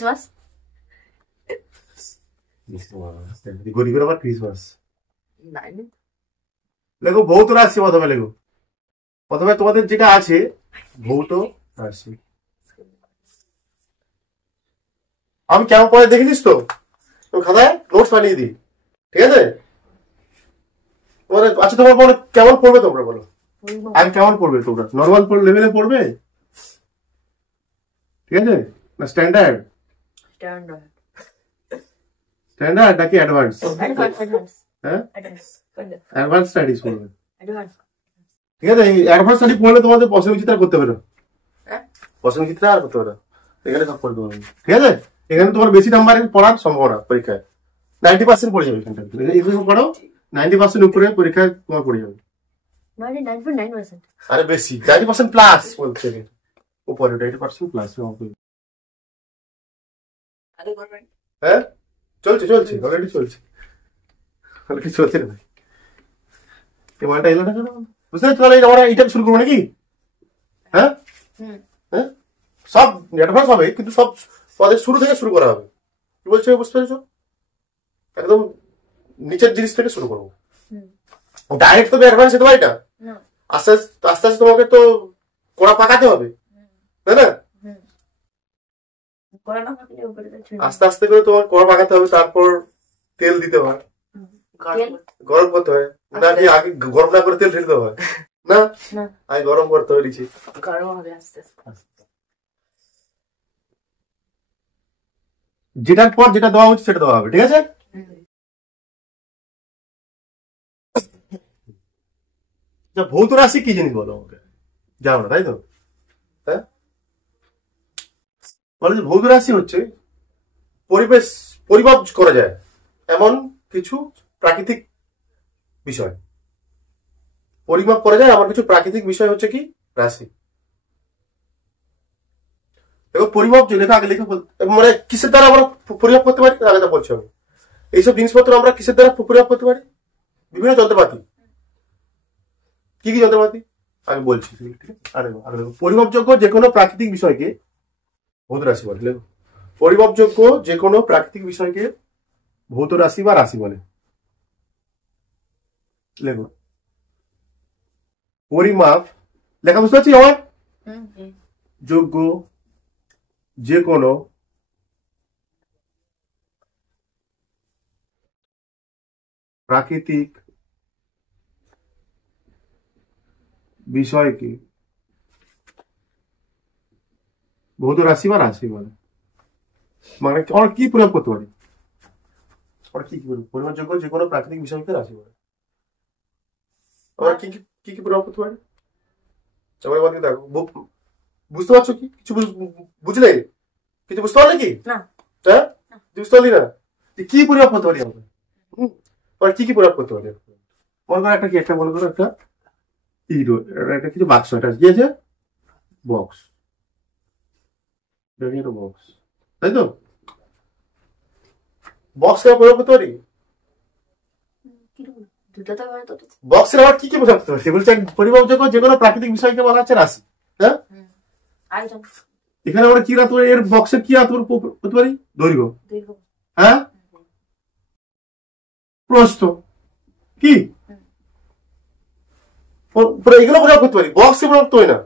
Christmas. গরিবের আবার Christmas. না লেখো ভৌত রাশি প্রথমে লেখো। প্রথমে তোমাদের যেটা আছে ভৌত রাশি। আমি কেমন পরে দেখেছিস তো, খাতায় নোটস বানিয়ে দিই, ঠিক আছে? তোমাদের আচ্ছা তোমার পরে কেমন পড়বে তোমরা বলো? আগে কেমন পড়বে তোমরা? নর্মাল লেভেলে পড়বে, ঠিক আছে? না স্ট্যান্ডার্ড? স্ট্যান্ডার্ড নাকি অ্যাডভান্স? হ্যাঁ অ্যাডভান্স স্টাডিজ পড়বে, ঠিক আছে? অ্যাডভান্স স্টাডি পড়লে তোমাদের পছন্দ চিত্র করতে পারো, পছন্দ চিত্র আর করতে পারো, এখানে সব করে দেবো, ঠিক আছে? এখানে তোমার বেশি নাম্বারের পড়ার সম্ভাবনা পরীক্ষায় 90% পড়ে যাবে। এখানটা এরকম পড়ো 90% উপরে পরীক্ষায় তোমার পড়ে যাবে। 99%? আরে বেশি 90% প্লাস বলছে, উপরে 90% প্লাস। হ্যাঁ চলছে চলছে অলরেডি চলছে, অলরেডি চলছে না ভাই। এবারটা এলো না কেন বুঝতে পারছি? তাহলে আমরা এইটা শুরু করবো নাকি? হ্যাঁ হ্যাঁ সব অ্যাডভান্স হবে কিন্তু সব পদের শুরু থেকে শুরু করা হবে। কি বলছো বুঝতে পেরেছো? একদম নিচের জিনিস থেকে শুরু করবো, ডাইরেক্ট তুমি অ্যাডভান্স যেতে পারি না। আস্তে আস্তে আস্তে আস্তে তোমাকে তো কড়া পাকাতে হবে, তাই না? আস্তে আস্তে করে তোমার কড়া পাকাতে হবে, তারপর তেল দিতে হয়, গরম করতে হয়। নাকি আগে গরম না করে তেল ফেলতে হয়? না আগে গরম করতে হয়, নিচে গরম হবে আস্তে আস্তে। যেটার পর যেটা দেওয়া হচ্ছে সেটা দেওয়া হবে, ঠিক আছে? ভৌত রাশি কি জিনিস বলো আমাকে? জানো না তাই তো? হ্যাঁ বলে যে ভৌত রাশি হচ্ছে পরিবেশ পরিমাপ করা যায় এমন কিছু প্রাকৃতিক বিষয়। পরিমাপ করা যায় এমন কিছু প্রাকৃতিক বিষয় হচ্ছে কি রাশি। দেখো পরিমাপ যে লেখা আগে লেখা মানে কিসের দ্বারা আমরা পরিমাপ করতে পারি আগে তা বলছি আমি। এইসব জিনিসপত্র আমরা কিসের দ্বারা পরিমাপ করতে পারি? বিভিন্ন যন্ত্রপাতি। কি কি যন্ত্রপাতি আমি বলছি, পরিমাপযোগ্য যে কোনো প্রাকৃতিক বিষয়কে ভৌত রাশি বলে। লেখো পরিমাপযোগ্য যে কোনো প্রাকৃতিক বিষয়কে ভৌত রাশি বা রাশি বলে। লেখো পরিমাপ, লেখা বুঝতে পারছি আমার? যোগ্য যে কোনো প্রাকৃতিক বিষয়কে ভৌত রাশি বা রাশি বলে। মানে আমরা কি প্রয়োগ করতে পারি? আমরা কি বলবো? পরিমাপযোগ্য যে কোনো প্রাকৃতিক বিষয়কে রাশি বলে। আমরা কি কি কি প্রয়োগ করতে পারি? দেখো বুঝতে পারছো কি? কিছু বুঝলে? কিছু বুঝতে পারলে কি? হ্যাঁ বুঝতে পারলি না? কি প্রয়োগ করতে পারি আমরা? আমরা কি কি প্রয়োগ করতে পারি? মনে করো একটা কি, একটা মনে করো একটা একটা কিছু বাক্স, এটা কি আছে? বক্স, বক্স, তাই তো? বক্স প্রয়োগ করতে পারি। বক্সের আবার কি কি প্রয়োগ করতে পারি? বলছে পরিমাপযোগ্য যে কোনো প্রাকৃতিক বিষয়কে বলা হচ্ছে রাশি। হ্যাঁ এখানে আমরা কি রাখতে পারি? এর বক্সের কি রাখতে করতে পারি? দৈর্ঘ্য, হ্যাঁ প্রস্থ, কি এগুলো প্রয়োগ করতে পারি। বক্সে প্রয়োগ করতে হয় না।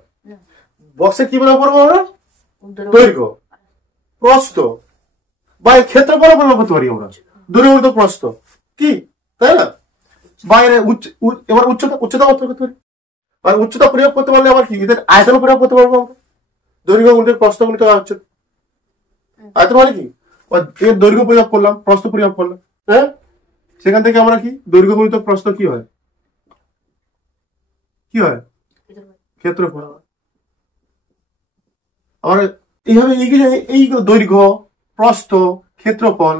বক্সে কি প্রয়োগ করবো আমরা? দৈর্ঘ্য, প্রস্থ বা ক্ষেত্রফল প্রয়োগ করতে পারি আমরা। দৈর্ঘ্য প্রস্থ কি, তাই না? বাইরে এবার উচ্চতা প্রয়োগ করতে পারি। আর উচ্চতা প্রয়োগ করতে পারলে আবার কি এদের আয়তন প্রয়োগ করতে পারবো আমরা। দৈর্ঘ্য গুণিত প্রস্থ গুণিত উচ্চতা, আয়তন মানে কি? এর দৈর্ঘ্য প্রয়োগ করলাম, প্রস্থ প্রয়োগ করলাম, হ্যাঁ সেখান থেকে আমরা কি দৈর্ঘ্য গুণিত প্রস্থ কি হয়? কি হয়? ক্ষেত্রফল। আবার এইভাবে এইগুলো দৈর্ঘ্য, প্রস্থ, ক্ষেত্রফল,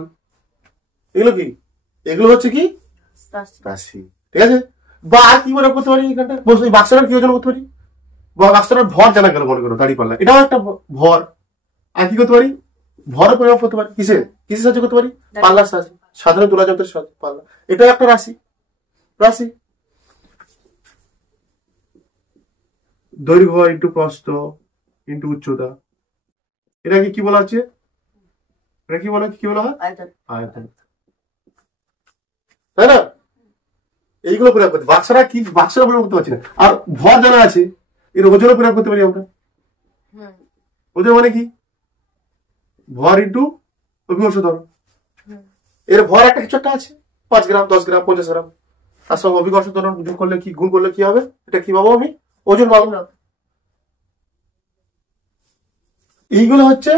এগুলো কি? এগুলো হচ্ছে কি রাশি, ঠিক আছে? বা আর কি প্রয়োগ করতে পারি? এখানটা বাক্সটার কি ওজন করতে পারি? বা বাক্সটার ভর জানা গেল, মনে করো দাঁড়িয়ে পাল্লা, এটাও একটা ভর। আর কি করতে পারি? ভর প্রয়োগ করতে পারি। কিসের সাহায্য করতে পারি? পাল্লার সাহায্যে, সাধারণ তুলা যন্ত্রের সাহায্যে পাল্লা। এটা একটা রাশি। রাশি দৈর্ঘ্য ইন্টু প্রস্থ ইন্টু উচ্চতা, এটাকে কি বলা হচ্ছে? এটা কি বলা হয়? আয়তন। আয়তন, তাই না? এইগুলো প্রয়োগ করতে বাচ্চারা প্রয়োগ করতে পারছি না। আর ভর জানা আছে, এর ওজনও প্রয়োগ করতে পারি আমরা। ওজন মানে কি? ভর ইন্টু অভিকর্ষ ত্বরণ। এর ভর একটা কিছু একটা আছে, 5 গ্রাম, 10 গ্রাম, 50 গ্রাম। তার সঙ্গে অভিকর্ষ ত্বরণ যোগ করলে কি, গুণ করলে কি হবে? এটা কি পাবো আমি? ওজন পাবো। এইগুলো হচ্ছে,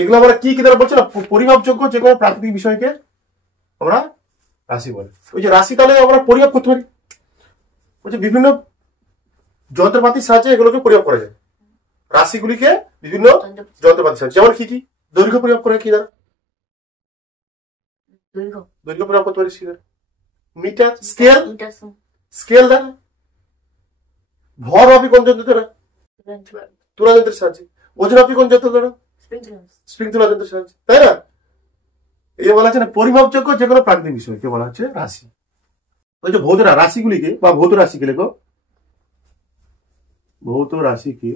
এগুলো আমরা কি দ্বারা বলছি না, পরিমাপযোগ্য যে কোনো প্রাকৃতিক বিষয়কে আমরা রাশি বলে। ওই যে রাশি তাহলে আমরা পরিমাপ করতে পারি, ওই যে বিভিন্ন যন্ত্রপাতির সাহায্যে এগুলোকে পরিমাপ করা যায়। রাশিগুলিকে বিভিন্ন যন্ত্রপাতির সাহায্যে, যেমন কি দৈর্ঘ্য পরিমাপ করে কি দ্বারা? দৈর্ঘ্য পরিমাপ করতে পারি কি দ্বারা? মিটার, স্কেল দ্বারা। ভর মাপি কোন যন্ত্র দ্বারা? তুলা যন্ত্রের সাহায্যে। ওজন মাপি কোন যন্ত্র দ্বারা? স্প্রিং তুলা যন্ত্রের সাহায্যে, তাই না? এই বলা হচ্ছে না পরিমাপযোগ্য যে কোনো প্রাকৃতিক বিষয়কে বলা হচ্ছে রাশি। ওই যে ভৌত রাশিগুলিকে বা ভৌত রাশিকে লেখো, ভৌত রাশিকে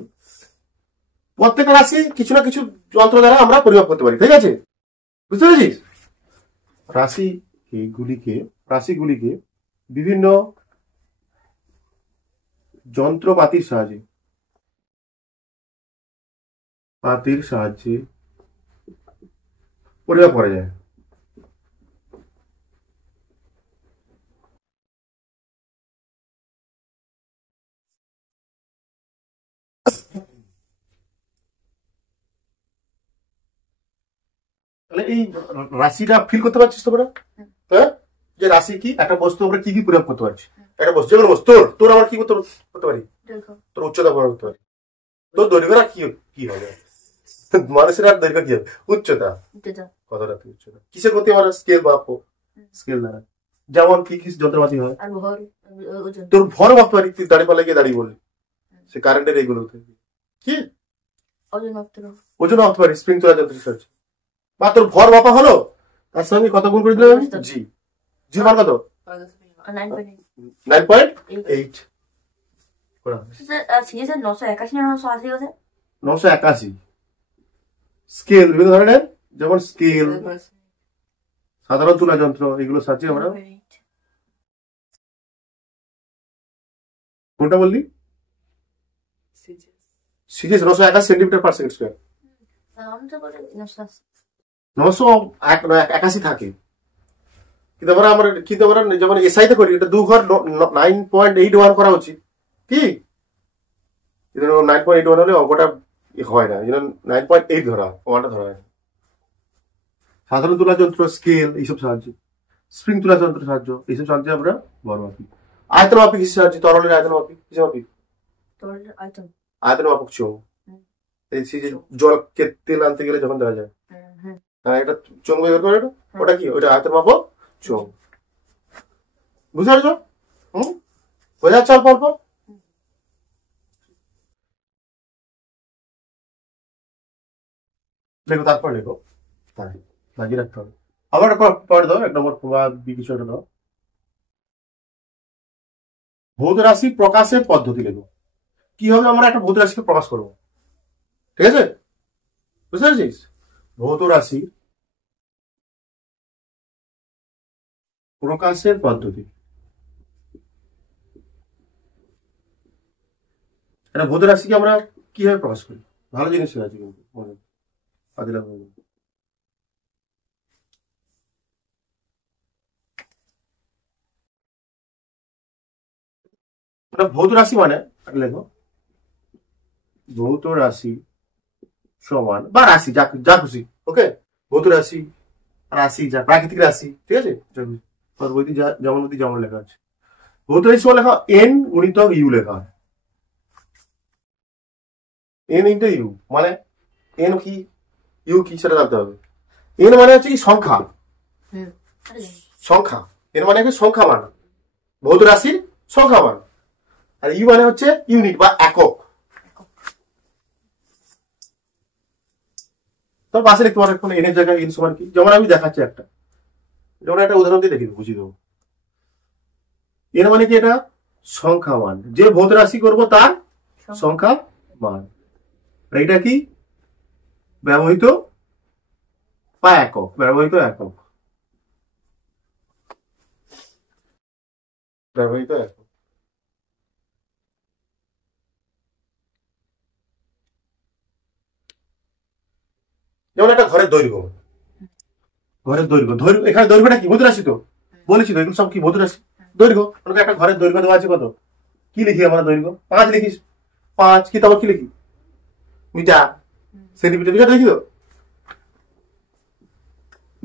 প্রত্যেকটা রাশি কিছু না কিছু যন্ত্র দ্বারা আমরা পরিমাপ করতে পারি, ঠিক আছে? বুঝতে পেরেছিস? রাশিগুলিকে বিভিন্ন যন্ত্রপাতির সাহায্যে পরিমাপ করা যায়। তাহলে এই রাশিটা ফিল করতে পারছিস তোমরা? হ্যাঁ, যে রাশি কি, একটা বস্তু আমরা কি কি পরিমাপ করতে পারছি। একটা বস্তু, যে কোনো বস্তু, তোর আমার কি করতে পারি? তোর উচ্চতা পরিমাপ করতে পারি। তোর দৈর্ঘ্য কি হবে? মানুষের আর দৈর্ঘ্য কি হবে? উচ্চতা। কতটা তুই উচ্চতা কিসের প্রতি আমরা স্কেল মাপবো? স্কেল দ্বারা। যেমন কি কি যন্ত্রপাতি হয়, তোর ভর মাপতে পারি। তুই দাঁড়িয়ে পাল্লা গিয়ে দাঁড়িয়ে বললি, সে কারেন্টের এইগুলো কি ওজন মাপতে পারি স্প্রিং তোলা যন্ত্রের সাহায্যে। বা তোর ভর মাপা হলো, তার সঙ্গে কত গুণ করে দিলাম আমি? জি মান কত? 9.8। 981 স্কেল, বিভিন্ন ধরনের, যেমন স্কেল, সাধারণ তুলা যন্ত্র, এগুলো সাহায্যে আমরা। কোনটা বললি? CGS 981 centimetre per second square. 981 থাকে, কিন্তু আমরা যেমন এসআইতে করি, এটা 2 ঘর 9.81 করা উচিত। কি 9.81 হলে অঙ্কটা হয় না, 9.8 ধরা, ওয়ানটা ধরা হয়। সাধারণ তুলা যন্ত্র, স্কেল, এইসব সাহায্য, স্প্রিং তুলা যন্ত্রের সাহায্য, এইসব সাহায্যে আমরা বড় মাপি। আয়তন মাপি কিসের সাহায্যে? তরলের আয়তন মাপি কিসে মাপি? আয়তন মাপক চোঙ। এই যে জলকে তেল আনতে গেলে যখন দেখা যায়, হ্যাঁ, এটা চোঙ বের করে, ওটা কি? ওটা আয়তন মাপক চোঙ। বুঝতে পারছো? বোঝা যাচ্ছে অল্প অল্প? লেখো, তারপর লেখো, লাগিয়ে রাখতে হবে। আবার পরে দাও, 1 নম্বর কিছু একটা দাও। ভৌত রাশি প্রকাশের পদ্ধতি লেখো। কিভাবে আমরা একটা ভৌত রাশিকে প্রকাশ করবো, ঠিক আছে? বুঝতে পেরেছিস? ভৌত রাশি প্রকাশের পদ্ধতি। একটা ভৌত রাশিকে আমরা কিভাবে প্রকাশ করি? ভালো জিনিস আছে কিন্তু মনে আদিলা। ভৌত রাশি মানে লেখো, ভৌত রাশি সমান বা রাশি, যা খুশি, ওকে? ভৌত রাশি, যা প্রাকৃতিক রাশি, ঠিক আছে? বইতে যেমন লেখা আছে। ভৌত রাশি সমান লেখা এন গুণিতক ইউ লেখা হয়। এন ইন্টু ইউ মানে, এন কি ইউ কি সেটা জানতে হবে। এন মানে হচ্ছে কি সংখ্যা, এন মানে কি সংখ্যা মান, ভৌত রাশির সংখ্যা মান। আর ইউ মানে হচ্ছে ইউনিট বা একক। তোর পাশে লিখতে পারো এখন এন এর জায়গায় এন সমান কি। যেমন আমি দেখাচ্ছি একটা উদাহরণ দিয়ে দেখি, বুঝিয়ে দেবো। এন মানে কি? এটা সংখ্যা মান, যে ভৌত রাশি করবো তার সংখ্যা মান। এটা কি? ব্যবহৃত বা একক, ব্যবহৃত একক, ব্যবহৃত একক। যেমন একটা ঘরের দৈর্ঘ্য, ঘরের দৈর্ঘ্য, দৈর্ঘ্য এখানে দৈর্ঘ্যটা কি ভৌত রাশি? তো বলেছি তো এগুলো সব কি ভৌত রাশি। দৈর্ঘ্য মানে একটা ঘরের দৈর্ঘ্য দেওয়া আছে কত, কি লিখি আমরা দৈর্ঘ্য 5 লিখিস, 5 কি তারপর কি লিখি মিটার, সেন্টিমিটার, মিটার লিখি তো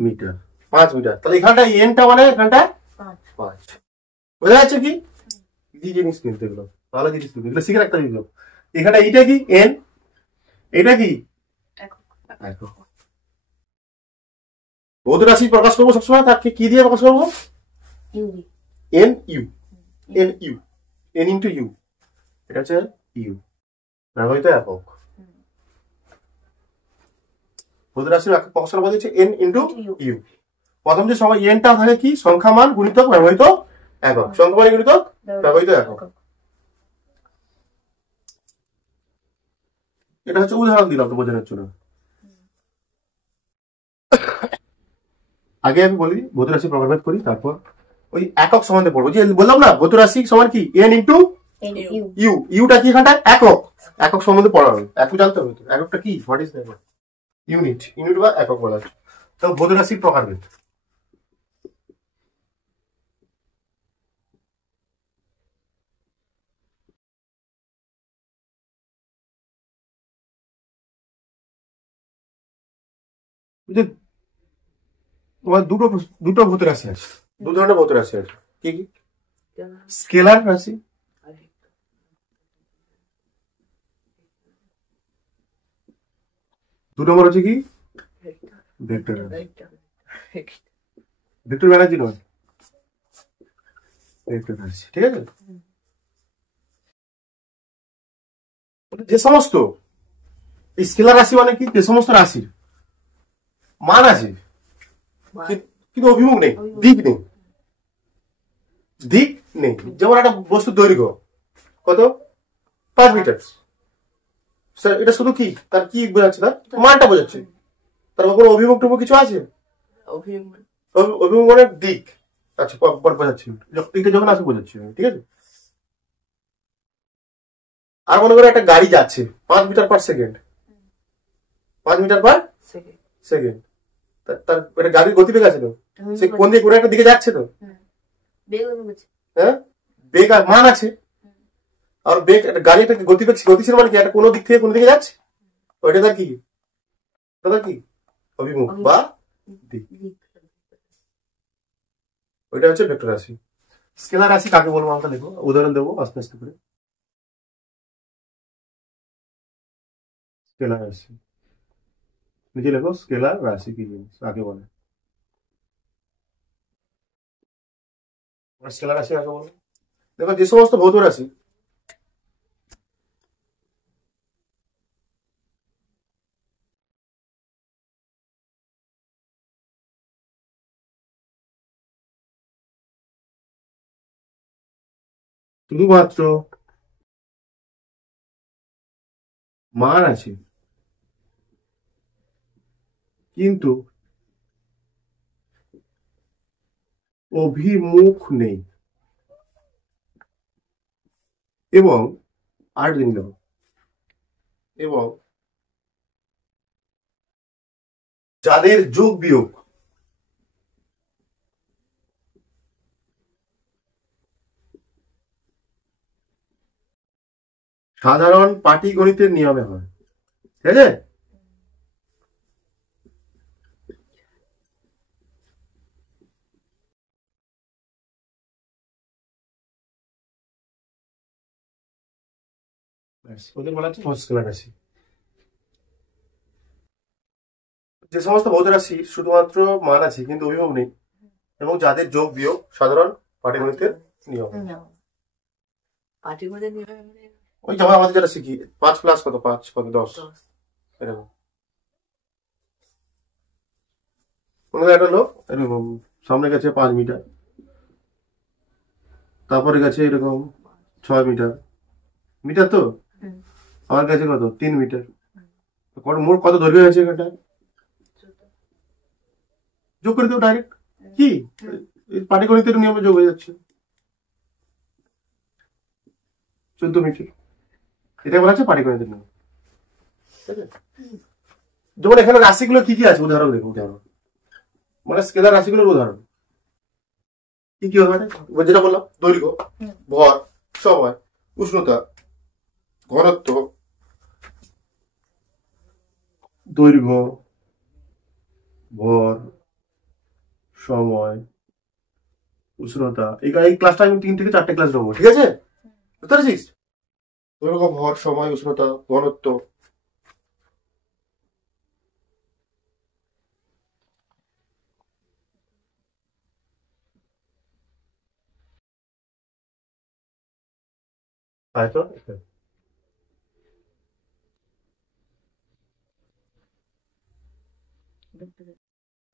মিটার, 5 মিটার। তাহলে এখানটা এনটা মানে এখানটা 5, বোঝা যাচ্ছে কি কি জিনিস কিন্তু এগুলো ভালো জিনিস কিন্তু এগুলো শিখে রাখতে হবে। এখানে এইটা কি এন, এটা কি একক। ভৌত রাশি প্রকাশ করবো সবসময় তাকে কি দিয়ে প্রকাশ করবো? N U, N U, N into U, এটা হচ্ছে ইউ, ব্যবহৃত একক। ভৌত রাশির প্রকাশ করা হচ্ছে এন ইন্টু ইউ। প্রথম যে সময় এনটা থাকে কি সংখ্যামান গুণিতক ব্যবহৃত একক, সংখ্যামান গুণিতক ব্যবহৃত একক। এটা হচ্ছে উদাহরণ দিলাম তো বোঝানোর জন্য। আগে আমি বলি ভৌত রাশি প্রকারভেদ করি, তারপর ওই একক সম্বন্ধে পড়বো। যে বললাম না ভৌত রাশি সমান কি এন ইন্টু ইউ, ইউটা কি এখানটা একক, একক সম্বন্ধে পড়া হবে। একক জানতে হবে তো এককটা কি, হোয়াট ইজ একক, ইউনিট, ইউনিট বা একক বলা হচ্ছে। তো ভৌত রাশির প্রকারভেদ, তোমার দুটো দুটো ভৌত রাশি আছে, দু ধরনের ভৌত রাশি আছে। কি কি? স্কেলার রাশি, দু নম্বর হচ্ছে কি ভেক্টর রাশি। ভেক্টর ব্যানার্জি নয়, ভেক্টর রাশি, ঠিক আছে। যে সমস্ত স্কেলার রাশি মানে কি, যে সমস্ত রাশির মান আছে কিন্তু অভিমুখ নেই, দিক নেই, দিক নেই। যেমন একটা বস্তুর দৈর্ঘ্য কত 5 মিটার, এটা শুধু কি তার কি বোঝাচ্ছে, তার মানটা বোঝাচ্ছে, তার কোনো অভিমুখ টুমুখ কিছু আছে? অভিমুখ মানে দিক, আচ্ছা বোঝাচ্ছি, দিকটা যখন আসে বোঝাচ্ছি, ঠিক আছে। আর মনে করো একটা গাড়ি যাচ্ছে 5 metre per second, 5 metre per second, তার একটা গাড়ির গতিবেগ আছে তো, সে কোন দিকে কোনো একটা দিকে যাচ্ছে তো, হ্যাঁ বেগ আর মান আছে। আর বেগ একটা গাড়ি একটা গতিবেগ, গতিশীল মানে কি একটা কোনো দিক থেকে কোনো দিকে যাচ্ছে, ওইটা তার কি, তার কি অভিমুখ বা দিক, ওইটা হচ্ছে ভেক্টর রাশি। স্কেলার রাশি কাকে বলবো আমরা দেখো, উদাহরণ দেবো আস্তে আস্তে করে। স্কেলার রাশি নিজে লেখো, স্কেলার রাশি কি জিনিস কাকে বলে, স্কেলার রাশি কাকে বলে? দেখো যে সমস্ত ভৌত রাশি শুধুমাত্র মান আছে কিন্তু অভিমুখ নেই, এবং আর জিনিস দেখো, এবং যাদের যোগ বিয়োগ সাধারণ পাটিগণিতের নিয়মে হয়, ঠিক আছে। ওদের বলা হচ্ছে স্কেলার রাশি। যে সমস্ত ভৌত রাশির শুধুমাত্র মান আছে কিন্তু অভিমুখ নেই, এবং যাদের যোগ বিয়োগ সাধারণ পাটিগণিতের নিয়ম, ওই যেমন আমাদের যেটা শিখি 5 প্লাস কত, 5 কত 10, এরকম। একটা লোক এরকম সামনে গেছে 5 মিটার, তারপরে গেছে এরকম 6 মিটার, মিটার তো আমার কাছে কত 3 মিটার, মোট কত দৈর্ঘ্য হয়েছে এখানটা? যোগ করে দেবো ডাইরেক্ট। কি পাটিগণিতের নিয়মে যোগ হয়ে যাচ্ছে 14 মিটার। এটা বলা হচ্ছে পাটিগণিতের নিয়ম। যেমন এখানে রাশিগুলো কি কি আছে উদাহরণ দেখো, উদাহরণ মানে স্কেলার রাশিগুলোর উদাহরণ কি কি হবে? যেটা বললাম, দৈর্ঘ্য, ভর, সময়, উষ্ণতা, ঘনত্ব, দৈর্ঘ্য, ভর, সময়, উষ্ণতা। এই ক্লাসটা আমি 3 থেকে 4টে ক্লাস নেবো, ঠিক আছে? বুঝতে পারছিস? দৈর্ঘ্য, ভর, সময়, উষ্ণতা, ঘনত্ব। তাই তো।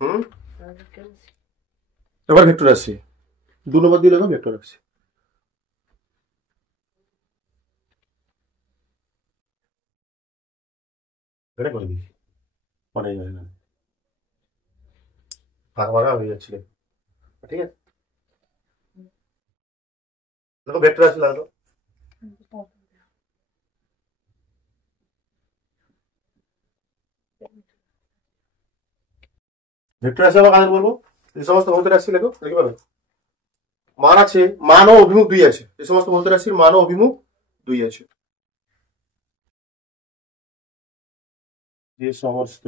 হুম, এবার ভেক্টর রাশি 2 নম্বর দিয়ে লেখো ভেক্টর রাশি। এটা করে দিই মানে ভাগ ভাগা হয়ে যাচ্ছিল, ঠিক আছে? দেখো ভেক্টর রাশি লাগলো। ভেক্টর রাশি আবার কাদের বলবো? এই সমস্ত ভৌত রাশি লেখো, লিখে পাবে। মান আছে, মান ও অভিমুখ 2 আছে। এই সমস্ত ভৌত রাশির মান ও অভিমুখ 2 আছে। যে সমস্ত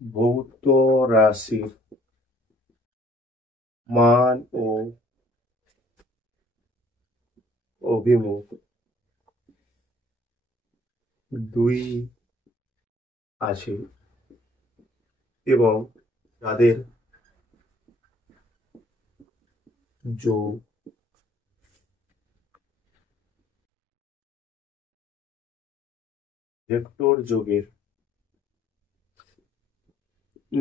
ভৌত রাশির মান ও অভিমুখ 2 আছে এবং তাদের যোগ ভেক্টর যোগের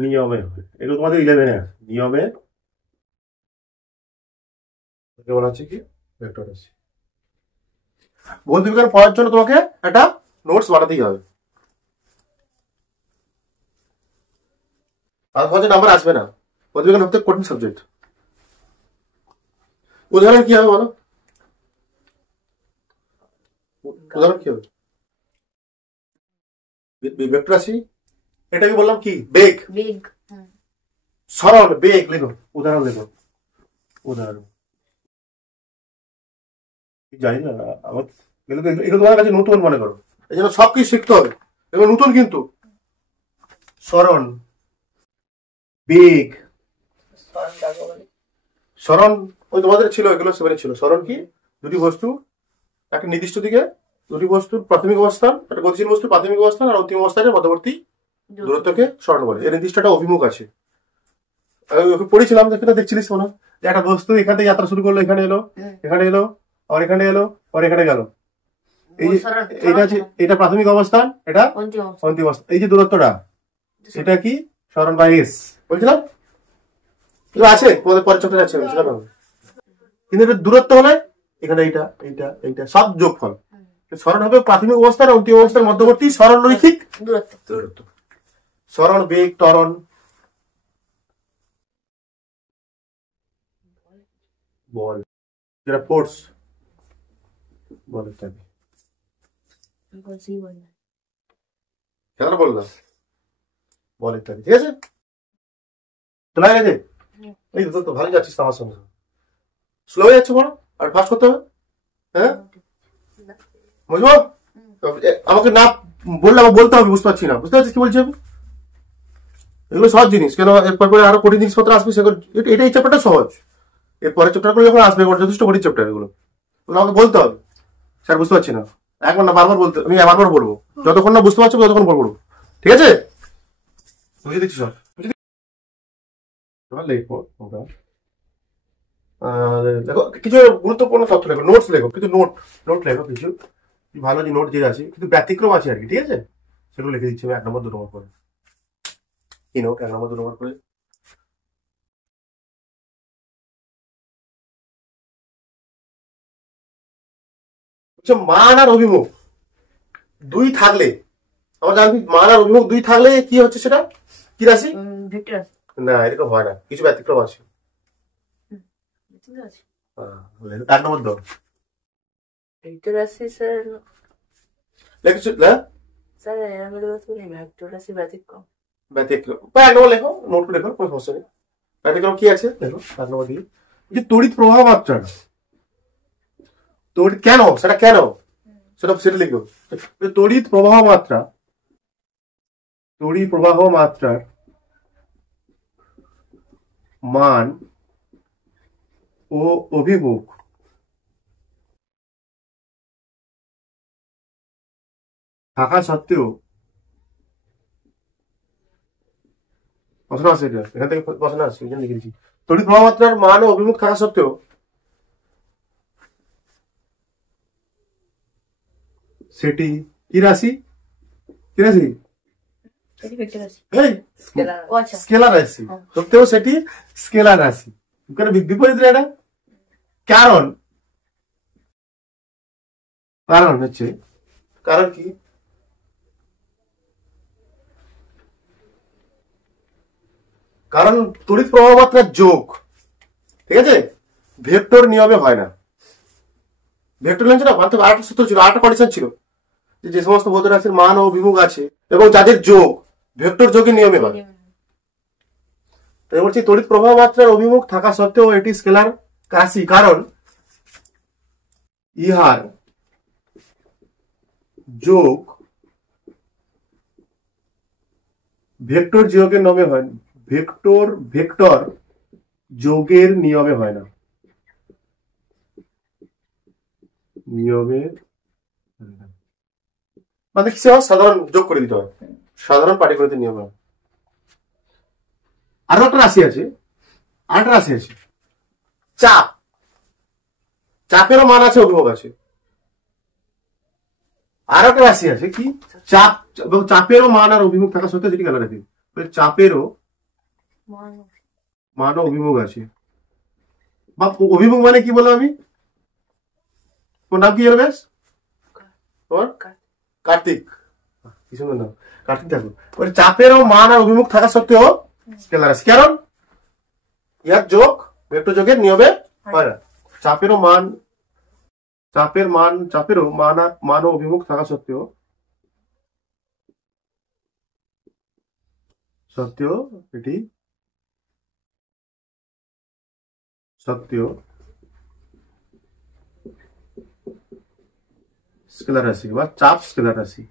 নিয়মে হয়। এগুলো তোমাদের 11-এ আছে, নিয়মে বলা হচ্ছে কি ভেক্টর রাশি। ভৌত বিজ্ঞান পড়ার জন্য তোমাকে একটা নোটস বানাতেই হবে, আর সহজে নাম্বার আসবে না। ভৌত বিজ্ঞান সবথেকে কঠিন সাবজেক্ট। উদাহরণ কি হবে বলো? উদাহরণ কি হবে? ভেক্টর রাশি, এটাকে বললাম কি বেগ, বেগ, সরল, বেগ লেখো, উদাহরণ লেখো, উদাহরণ। জানি না আমার, এগুলো তোমার কাছে নতুন মনে করো, এই জন্য সবকিছু শিখতে হবে, এগুলো নতুন কিন্তু। সরণ, বেগ, সরণ ওই তোমাদের ছিল, এগুলো 7-এ ছিল। সরণ কি? দুটি বস্তু একটা নির্দিষ্ট দিকে, দুটি বস্তুর প্রাথমিক অবস্থান, একটা গতিশীল বস্তুর প্রাথমিক অবস্থান আর অন্তিম অবস্থানের মধ্যবর্তী দূরত্বকে সরণ বলে। এর নির্দিষ্ট একটা অভিমুখ আছে। পড়েছিলাম, দেখছিলিস মনে হয়, যে একটা বস্তু এখান থেকে যাত্রা শুরু করলো, এখানে এলো, এখানে এলো, আর এখানে এলো, আর এখানে গেল। এই এটা এটা প্রাথমিক অবস্থান, এটা অন্তিম অবস্থান। এই যে দূরত্বটা, এটা কি সরণ বা এস বলছিলাম, আছে তোমাদের পরের চ্যাপ্টারে আছে, কিন্তু এটা দূরত্ব হলে এখানে এইটা এইটা এইটা সব যোগফল। সরণ হবে প্রাথমিক অবস্থার অন্তিম অবস্থার মধ্যবর্তী সরল রৈখিক দূরত্ব। সরণ, বেগ, ত্বরণ, বল, যেটা ফোর্স বল ইত্যাদি। কেন বললাম বল ইত্যাদি, ঠিক আছে? তোলা গেছে? এই তো ভালো যাচ্ছিস আমার সঙ্গে, স্লো হয়ে যাচ্ছে বড়, আর ফাস্ট করতে হবে। হ্যাঁ বুঝবো? আমাকে না বললে আমার বলতে হবে, বুঝতে পারছি না, বুঝতে পারছিস কি বলছি আমি? এগুলো সহজ জিনিস, কেন এরপর পরে আরো কঠিন জিনিসপত্র আসবে, সেগুলো এটা এই চ্যাপ্টারটা সহজ। এরপরে চ্যাপ্টার যখন আসবে যথেষ্ট কঠিন চ্যাপ্টার, এগুলো আমাকে বলতে হবে। স্যার বুঝতে পারছি না, একবার না বারবার বলতে, আমি বারবার বলবো, যতক্ষণ না বুঝতে পারছো ততক্ষণ বলবো, ঠিক আছে? বুঝে দিচ্ছি সব, লিখবো দেখো কিছু গুরুত্বপূর্ণ তথ্য লেখো, নোটস লেখো, কিছু নোট লেখো, কিছু ভালো যে নোট যে আছে, কিন্তু ব্যতিক্রম আছে আর কি, ঠিক আছে? সেগুলো লিখে দিচ্ছি আমি 1 নম্বর 2 নম্বর করে। কি নোট 1 নম্বর 2 নম্বর করে? মান আর অভিমুখ, দুই থাকলে আমরা জানি মান আর অভিমুখ দুই থাকলে কি হচ্ছে সেটা কি রাশি? ভেক্টর রাশি। না এরকম হয় না, কিছু ব্যতিক্রম আছে। ঠিক আছে। এক নম্বর দাও ভেক্টর রাশি স্যার, লেখছো না? স্যার আমি বলতে ভেক্টর রাশি ব্যতিক্রম। ব্যতিক্রম বা এক নম্বর লেখো, নোট করে লেখো, কোনো সমস্যা নেই। ব্যতিক্রম কি আছে লেখো এক নম্বর দিয়ে। যে তড়িৎ প্রবাহ মাত্রা, তড়িৎ কেন সেটা কেন সেটা লিখো। তড়িৎ প্রবাহ মাত্রা, তড়িৎ প্রবাহ মাত্রার মান ও অভিমুখ থাকা সত্ত্বেও, প্রশ্ন আছে এটা, এখান থেকে প্রশ্ন আছে ওই জন্য লিখে দিচ্ছি। তড়িৎ প্রবাহ মাত্রার মান ও অভিমুখ থাকা সত্ত্বেও সেটি কি রাশি? কি রাশি? ভেক্টর রাশি। এই স্কেলার। ও আচ্ছা। স্কেলার রাশি সত্ত্বেও সেটি স্কেলার রাশি। কেন বিপরীত এটা? কারণ কারণ হচ্ছে, কারণ কি? কারণ তড়িৎ প্রবাহ মাত্রার যোগ, ঠিক আছে, ভেক্টর নিয়মে হয় না। ভেক্টর নিয়ম ছিল না, মাত্র 8টা সূত্র ছিল, 8টা কন্ডিশন ছিল যে সমস্ত ভৌত রাশির মান ও অভিমুখ আছে এবং যাদের যোগ ভেক্টর যোগের নিয়মে হয়। তাই বলছি তড়িৎ প্রবাহ মাত্রার অভিমুখ থাকা সত্ত্বেও এটি স্কেলার রাশি, কারণ ইহার যোগ ভেক্টর যোগের নিয়মে হয়, ভেক্টর যোগের নিয়মে হয় না, নিয়মে মানে কি সাধারণ যোগ করে দিতে হয়, সাধারণ পাটিগণিতের নিয়মে। আরো একটা রাশি আছে, আরেকটা রাশি আছে চাপ, চাপেরও মান আছে অভিমুখ আছে। আর একটা রাশি আছে কি চাপ, এবং চাপেরও মান আর অভিমুখ থাকা সত্ত্বেও সেটি কেন রাখি? চাপেরও মান ও অভিমুখ আছে। বা অভিমুখ মানে কি বললাম আমি? তোমার নাম কি হলো বেশ? তোমার কার্তিক, কি সুন্দর নাম, কার্তিক ঠাকুর। চাপেরও মান আর অভিমুখ থাকা সত্ত্বেও স্কেলার রাশি, কারণ ইয়ার যোগ ভেক্টর যোগের নিয়মে হয় না। চাপেরও মান, চাপেরও মান ও অভিমুখ থাকা সত্ত্বেও এটি স্কেলার রাশি বা চাপ স্কেলার রাশি,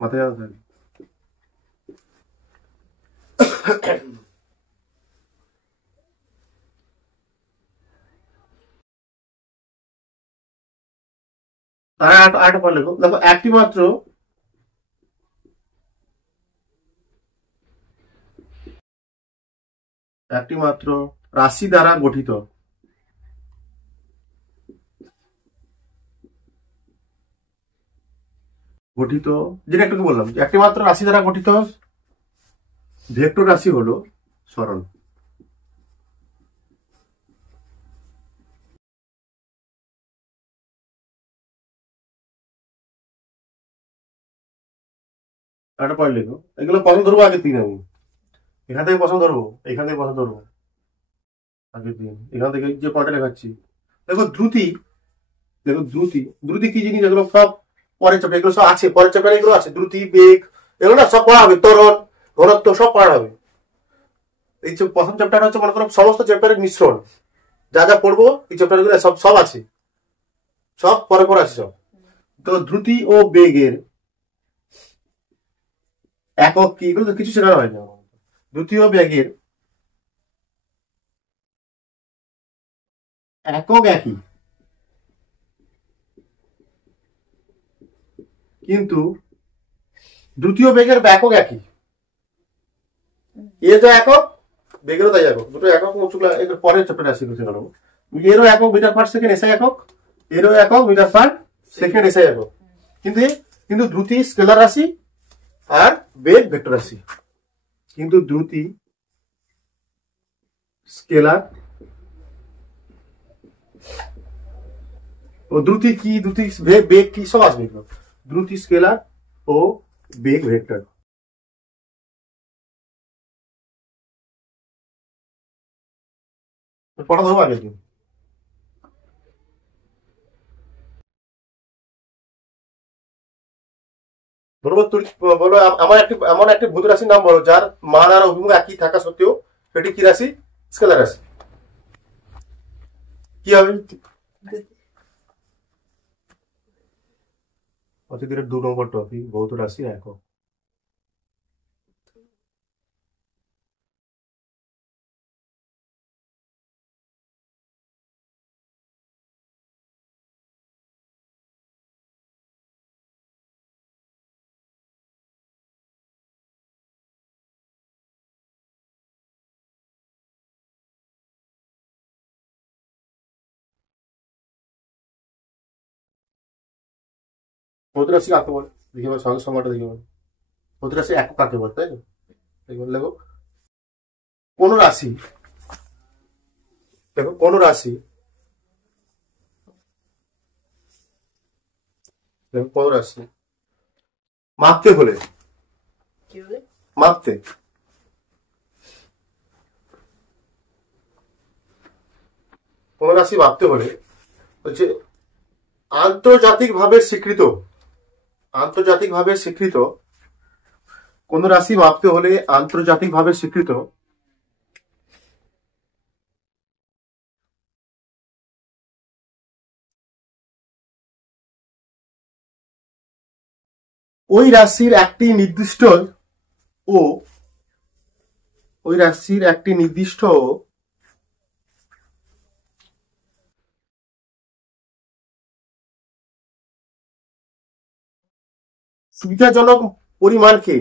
মাথায় জানা থাকে। তারা আরেকটা পড়ে লেখো, দেখো একটি মাত্র রাশি দ্বারা গঠিত, যেটা একটু বললাম, একটি মাত্র রাশি দ্বারা গঠিত ভেক্টর রাশি হলো সরণ। একটা পয়েন্ট লিখো, এগুলো পছন্দ ধরবো আগের দিন, আমি এখান থেকে পছন্দ ধরবো, এখান থেকে পছন্দ ধরবো আগের দিন, এখান থেকে যে পয়েন্টটা লেখাচ্ছি। দেখো দ্রুতি, দ্রুতি কি জিনিস, এগুলো সব পরের চ্যাপ্টার, এগুলো সব আছে পরের চ্যাপ্টারে, এগুলো আছে দ্রুতি বেগ, এগুলো না সব পড়া হবে, ত্বরণ ঘনত্ব সব পড়া হবে। এই যে প্রথম চ্যাপ্টার হচ্ছে মনে করো সমস্ত চ্যাপ্টারের মিশ্রণ, যা যা পড়বো এই চ্যাপ্টার গুলো সব আছে, সব পরে আছে সব। তো দ্রুতি ও বেগের একক কি, এগুলো তো কিছু শেখানো হয় না। দ্রুতি ও বেগের একক একই, কিন্তু দ্বিতীয় বেগের একক একই, এ তো একক, বেগেরও তাই একক, দুটো একক পরের চ্যাপ্টারে আসি। এরও একক মিটার পার সেকেন্ড এসআই একক, এরও একক মিটার পার সেকেন্ড এসআই একক, কিন্তু দ্রুতি স্কেলার রাশি আর বেগ ভেক্টর রাশি, কিন্তু দ্রুতি স্কেলার ও ও দ্রুতি কি, দ্রুতি বেগ কি সব আসবে এগুলো। দ্রুতি স্কেলার ও বেগ ভেক্টর। পড়া দেবো আগে দিন। বলো আমার একটি এমন একটি ভৌত রাশির নাম বলো যার মান আর অভিমুখ একই থাকা সত্ত্বেও সেটি কি রাশি? স্কেলার রাশি। কি হবে? অতিদিনের 2 নম্বর টপিক ভৌত রাশি একক। ভৌত রাশি কাকে বলে দেখি, সঙ্গে সংজ্ঞাটা দেখি। ভৌত রাশি একক কাকে বলে, তাই না? দেখো কোন রাশি, দেখো কোন রাশি, দেখো কোন রাশি মাপতে হলে, কি বলে? মাপতে কোন রাশি মাপতে হলে হচ্ছে আন্তর্জাতিকভাবে স্বীকৃত, আন্তর্জাতিকভাবে স্বীকৃত কোন রাশি মাপতে হলে আন্তর্জাতিকভাবে স্বীকৃত ওই রাশির একটি নির্দিষ্ট ও ওই রাশির একটি নির্দিষ্ট সুবিধাজনক পরিমাণকে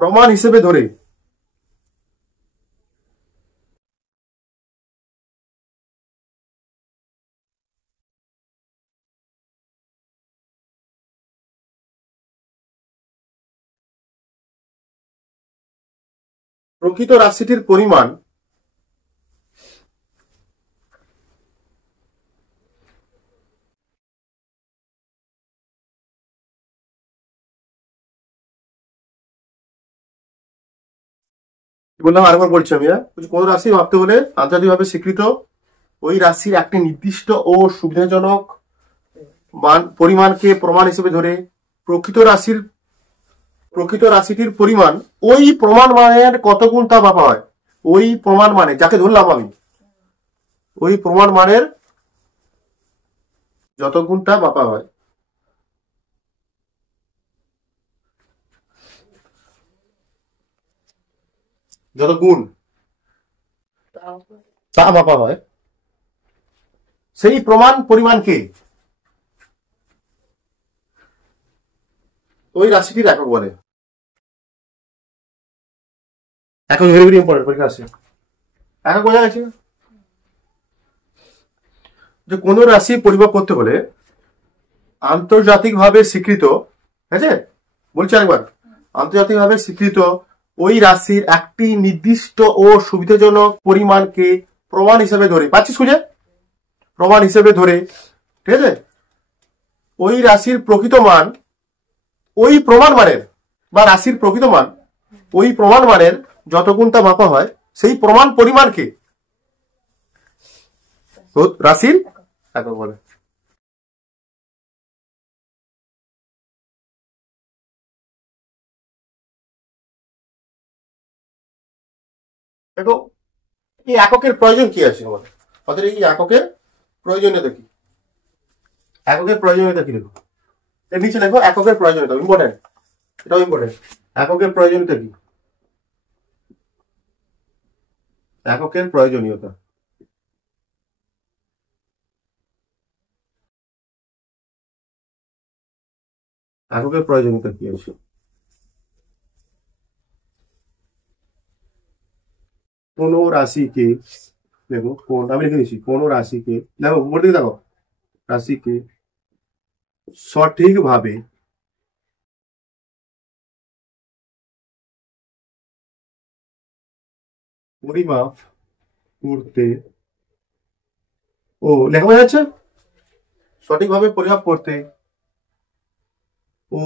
প্রমাণ হিসেবে ধরে প্রকৃত রাশিটির পরিমাণ বললাম, আরেকবার বলছি আমি। কোন রাশি মাপতে হলে আন্তর্জাতিকভাবে স্বীকৃত ওই রাশির একটি নির্দিষ্ট ও সুবিধাজনক পরিমাণকে প্রমাণ হিসেবে ধরে প্রকৃত রাশিটির পরিমাণ ওই প্রমাণ মানের কত গুণ তা মাপা হয়। ওই প্রমাণ মানে যাকে ধরলাম আমি, ওই প্রমাণ মানের যত গুণটা মাপা হয়, যত গুণ তা মাপা হয়, সেই প্রমাণ পরিমাণকে ওই রাশিটির একক বলে। একক ভেরি ভেরি ইম্পর্টেন্ট, পরীক্ষা আসে। একক বোঝা গেছে যে কোন রাশি পরিমাপ করতে হলে আন্তর্জাতিকভাবে স্বীকৃত, ঠিক আছে বলছি আরেকবার, আন্তর্জাতিকভাবে স্বীকৃত ওই রাশির একটি নির্দিষ্ট ও সুবিধাজনক পরিমাণকে প্রমাণ হিসেবে ধরে, পাচ্ছিস খুঁজে? প্রমাণ হিসেবে ধরে, ঠিক আছে, ওই রাশির প্রকৃত মান ওই প্রমাণ মানের বা রাশির প্রকৃত মান ওই প্রমাণ মানের যত গুণ তা মাপা হয়, সেই প্রমাণ পরিমাণকে রাশির একক বলে। দেখো এই এককের প্রয়োজন কি আছে আমাদের, আমাদের এই এককের প্রয়োজনীয়তা কি, এককের প্রয়োজনীয়তা কি? দেখো এর নিচে দেখো এককের প্রয়োজনীয়তা, ইম্পর্টেন্ট, এটাও ইম্পর্টেন্ট। এককের প্রয়োজনীয়তা কি? এককের প্রয়োজনীয়তা, এককের প্রয়োজনীয়তা কি আছে? কোন রাশিকে, দেখো কোন, আমি লিখে দিচ্ছি, কোন রাশিকে, দেখো উপর দিকে দেখো, রাশিকে সঠিকভাবে পরিমাপ করতে ও লেখা বোঝা যাচ্ছে, সঠিকভাবে পরিমাপ করতে ও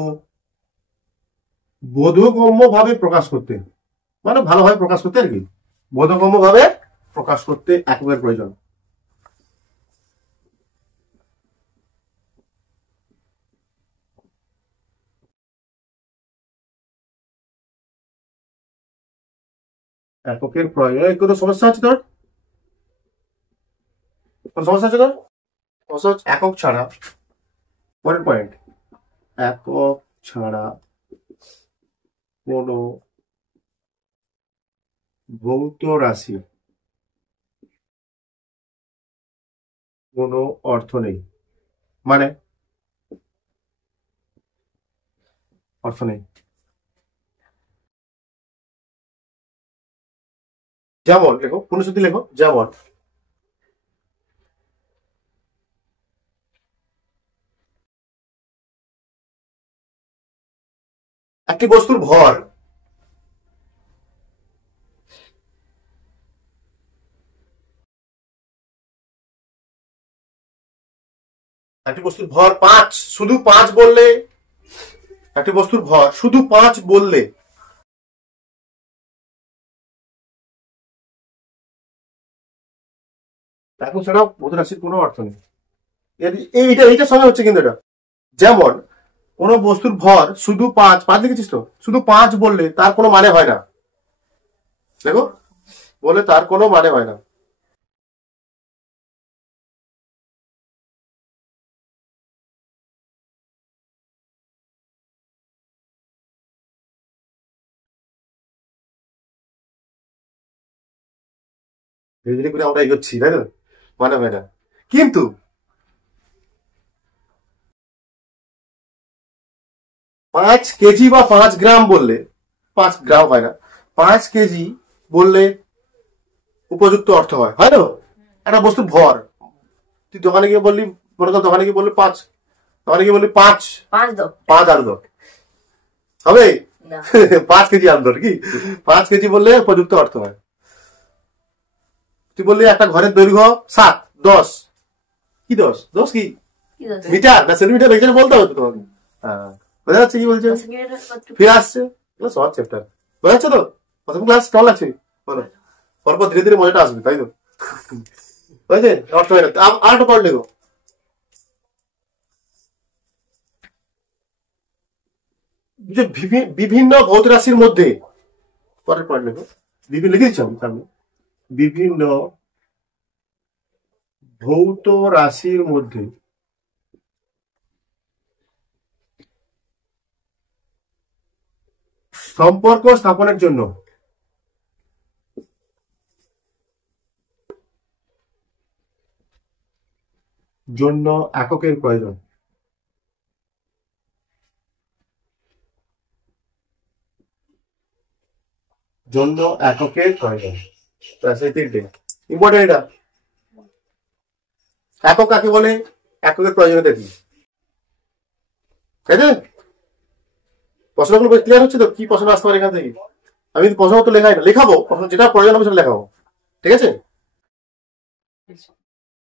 বোধগম্য ভাবে প্রকাশ করতে, মানে ভালোভাবে প্রকাশ করতে আর কি, বোধগম্য ভাবে প্রকাশ করতে এককের প্রয়োজন। এককের প্রয়োজন, কোনো সমস্যা আছে তোর? কোনো সমস্যা আছে তোর? সমস্যা হচ্ছে একক ছাড়া, পরের পয়েন্ট, একক ছাড়া কোনো ভৌত রাশি কোনো অর্থ নেই, মানে অর্থ নেই। যেমন লেখো, পুনঃশ্রুতি লেখো, যেমন একটি বস্তুর ভর একটি বস্তুর ভর 5, শুধু 5 বললে, একটি বস্তুর ভর শুধু 5 বললে এখন ছাড়া ভৌত রাশির কোনো অর্থ নেই। এইটার সঙ্গে হচ্ছে কিন্তু এটা, যেমন কোন বস্তুর ভর শুধু 5 লিখেছিস তো, শুধু 5 বললে তার কোনো মানে হয় না, দেখো বলে তার কোনো মানে হয় না। ধীরে ধীরে করে আমরা এগোচ্ছি, তাই তো, মানে হয় না। কিন্তু 5 কেজি বা 5 গ্রাম বললে, 5 গ্রাম হয় না, 5 কেজি বললে উপযুক্ত অর্থ হয়, হয় না? একটা বস্তুর ভর, তুই দোকানে গিয়ে বললি, মনে কর দোকানে গিয়ে বললি 5, দোকানে গিয়ে বললি 5 5 দাও। 5 আলু দাও, হবে? না। 5 কেজি আলু দাও কি, 5 কেজি বললে উপযুক্ত অর্থ হয়। তুই বললি একটা ঘরের দৈর্ঘ্য 7, 10 কি 10 10 কি কি দাও? মিটার না সেন্টিমিটার, এখানে বলতে হবে তো তোমাকে। হ্যাঁ, বোঝা যাচ্ছে কি বলছে? ফিরে আসছে, সহজ চ্যাপ্টার, বোঝা যাচ্ছে তো? প্রথম ক্লাস কেমন লাগছে বলো? পরপর ধীরে ধীরে মজাটা আসবে, তাই তো? বুঝেছে অর্থ হয় না। আর একটা পয়েন্ট লেখো, যে বিভিন্ন ভৌত রাশির মধ্যে, পরের পয়েন্ট লেখো, বিভিন্ন লিখে দিচ্ছি আমি সামনে, বিভিন্ন ভৌত রাশির মধ্যে সম্পর্ক স্থাপনের জন্য এককের প্রয়োজন। এককের প্রয়োজন, সেই তিনটে ইম্পর্টেন্ট। এটা একক কাকে বলে, এককের প্রয়োজনীয়তা কি, তাই না? প্রশ্নগুলো ক্লিয়ার হচ্ছে তো, কি প্রশ্ন আসতে পারে এখান থেকে? আমি প্রশ্ন তো লেখাই না, লেখাবো যেটা প্রয়োজন হবে সেটা লেখাবো, ঠিক আছে?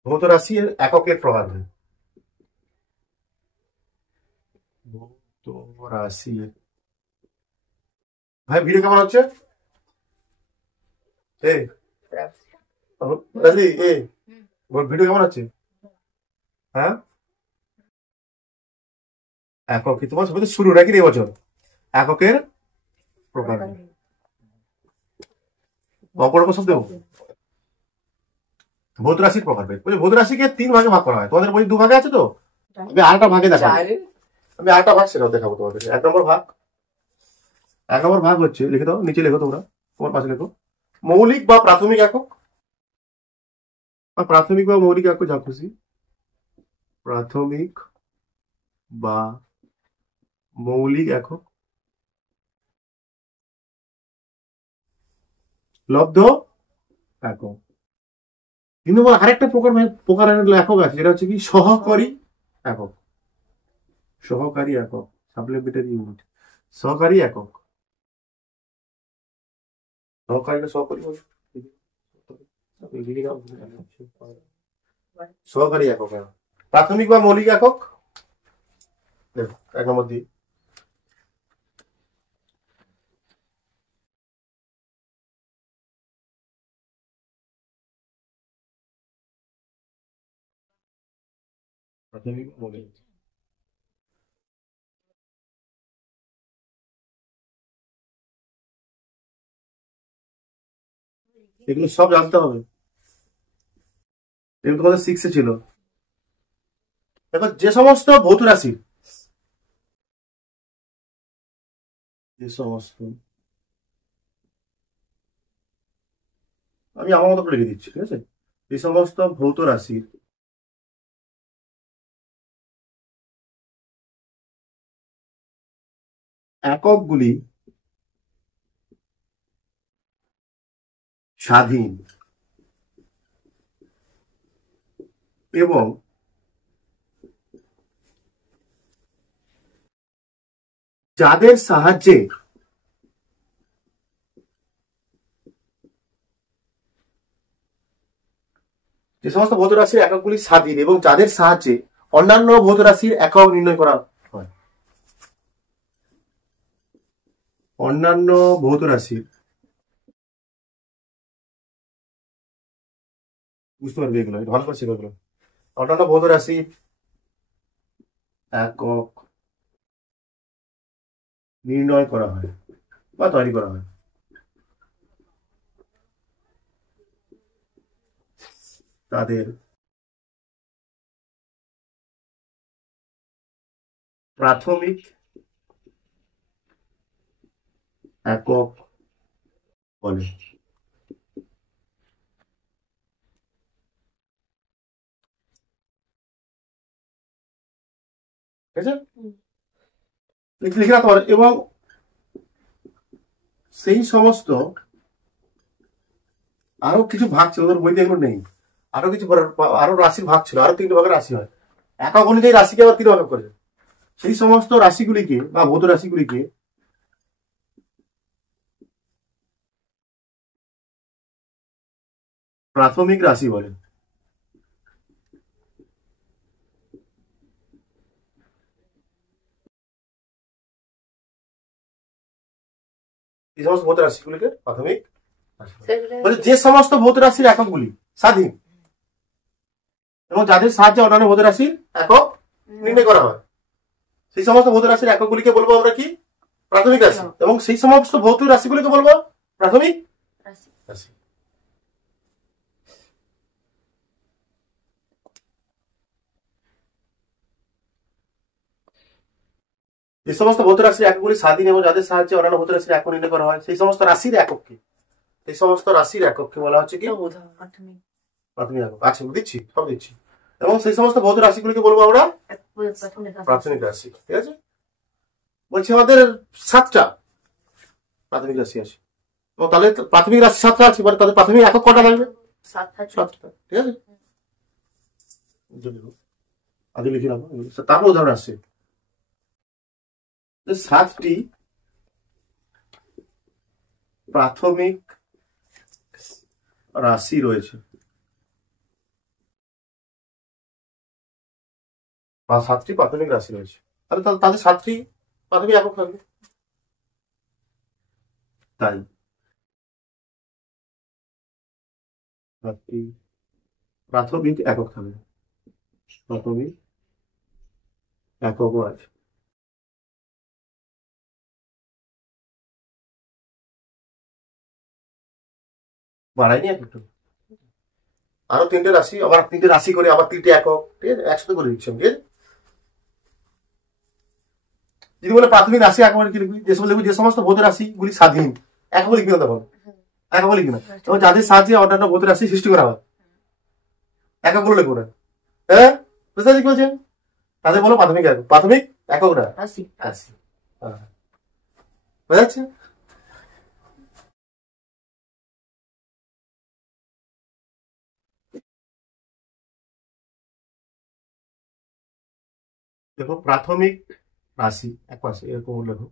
ভৌত রাশির এককের প্রভাব, ভৌত রাশির, ভাই ভিডিও কেমন হচ্ছে? রাজি ভিডিও কেমন হচ্ছে? হ্যাঁ, একক তোমার সবাই শুরু নাকি এই বছর এককের প্রকার, অপরক সব দেবো। ভৌত রাশির প্রকার, ভৌত রাশিকে 3 ভাগে ভাগ করা হয়, তোমাদের বই 2 ভাগে আছে তো, আমি আরেকটা ভাগে দেখাবো, আমি আরেকটা ভাগ সেটাও দেখাবো তোমাদের। 1 নম্বর ভাগ হচ্ছে, লিখে দাও নিচে, লেখো তোমরা, তোমার পাশে লেখো, মৌলিক বা প্রাথমিক একক, প্রাথমিক বা মৌলিক একক যা খুশি, প্রাথমিক বা মৌলিক একক, লব্ধ একক। কিন্তু আরেকটা প্রকার একক আছে, যেটা হচ্ছে কি সহকারী একক, সহকারী একক, সাপ্লিমেন্টারি ইউনিট, সহকারী একক, সহকারী না সহকারী সহকারী একক। প্রাথমিক বা মৌলিক একক, দেখো 1 নম্বর দিই। প্রাথমিক মৌলিক, এগুলো সব জানতে হবে, এগুলো তোমাদের 6 ছিল। দেখো যে সমস্ত ভৌত রাশি, যে সমস্ত, আমি আমার মতো করে লিখে দিচ্ছি, ঠিক আছে। যে সমস্ত ভৌত রাশির এককগুলি স্বাধীন এবং যাদের সাহায্যে যে সমস্ত ভৌত রাশির এককগুলি স্বাধীন এবং যাদের সাহায্যে অন্যান্য ভৌত রাশির একক নির্ণয় করা হয়। অন্যান্য ভৌত রাশির, বুঝতে পারবে এগুলো, ভালো করে শেখা এগুলো। অন্যান্য ভৌত রাশির একক নির্ণয় করা হয় বা তৈরি করা হয়। তাদের প্রাথমিক একক বলে। ঠিক আছে, লিখে রাখতে পারে। এবং সেই সমস্ত আরো কিছু ভাগ ছিল, ওদের বইতে এগুলো নেই, আরো কিছু আরো রাশির ভাগ ছিল, আরো 3 ভাগের রাশি হয়। একক অনুযায়ী রাশিকে আবার 3 ভাগ করে। সেই সমস্ত রাশিগুলিকে বা ভৌত রাশিগুলিকে প্রাথমিক রাশি বলে। এই সমস্ত ভৌত রাশিগুলিকে প্রাথমিক বলে। যে সমস্ত ভৌত রাশির এককগুলি স্বাধীন এবং যাদের সাহায্যে অন্যান্য ভৌত রাশির একক নির্ণয় করা হয়, সেই সমস্ত ভৌত রাশির এককগুলিকে বলবো আমরা কি? প্রাথমিক রাশি। এবং সেই সমস্ত ভৌত রাশিগুলিকে বলবো প্রাথমিক রাশি। যে সমস্ত ভৌত রাশির এককগুলি স্বাধীন এবং যাদের সাহায্যে অন্যান্য ভৌত রাশির একক নির্ণয় করা হয়, সেই সমস্ত রাশির একককে, সেই সমস্ত রাশির একককে বলা হচ্ছে কি? প্রাথমিক একক। আচ্ছা, দিচ্ছি, সব দিচ্ছি। এবং সেই সমস্ত ভৌত রাশিগুলিকে বলবো আমরা প্রাথমিক রাশি। ঠিক আছে, বলছি আমাদের 7টা প্রাথমিক রাশি আছে। তাহলে প্রাথমিক রাশি 7টা আছে, এবার তাদের প্রাথমিক একক কটা লাগবে? 7টা। ঠিক আছে, আগে লিখে রাখবো। তারপর উদাহরণ আসছে, 7টি প্রাথমিক রাশি রয়েছে, বা 7টি প্রাথমিক রাশি রয়েছে। তাহলে তাদের 7টি প্রাথমিক একক থাকবে। তাই 7টি প্রাথমিক একক থাকবে, প্রাথমিক এককও আছে। বাড়াইনি একটু, আরো 3টে রাশি, আবার 3টে রাশি করে আবার 3টে একক, ঠিক আছে, একসাথে করে দিচ্ছি। ঠিক আছে, যদি বলে প্রাথমিক রাশি একেবারে কি লিখবি? যে সমস্ত ভৌত রাশি গুলি স্বাধীন, একক লিখবি না, তখন একক লিখবি না। এবং যাদের সাহায্যে অন্যান্য ভৌত রাশি সৃষ্টি করা হয়, এককগুলো লিখবো না। হ্যাঁ, বুঝতে পারছি কি বলছেন? তাদের বলো প্রাথমিক একক, প্রাথমিক একক না রাশি। বুঝা যাচ্ছে? দেখো প্রাথমিক রাশি এক পাশে এরকম লেখো,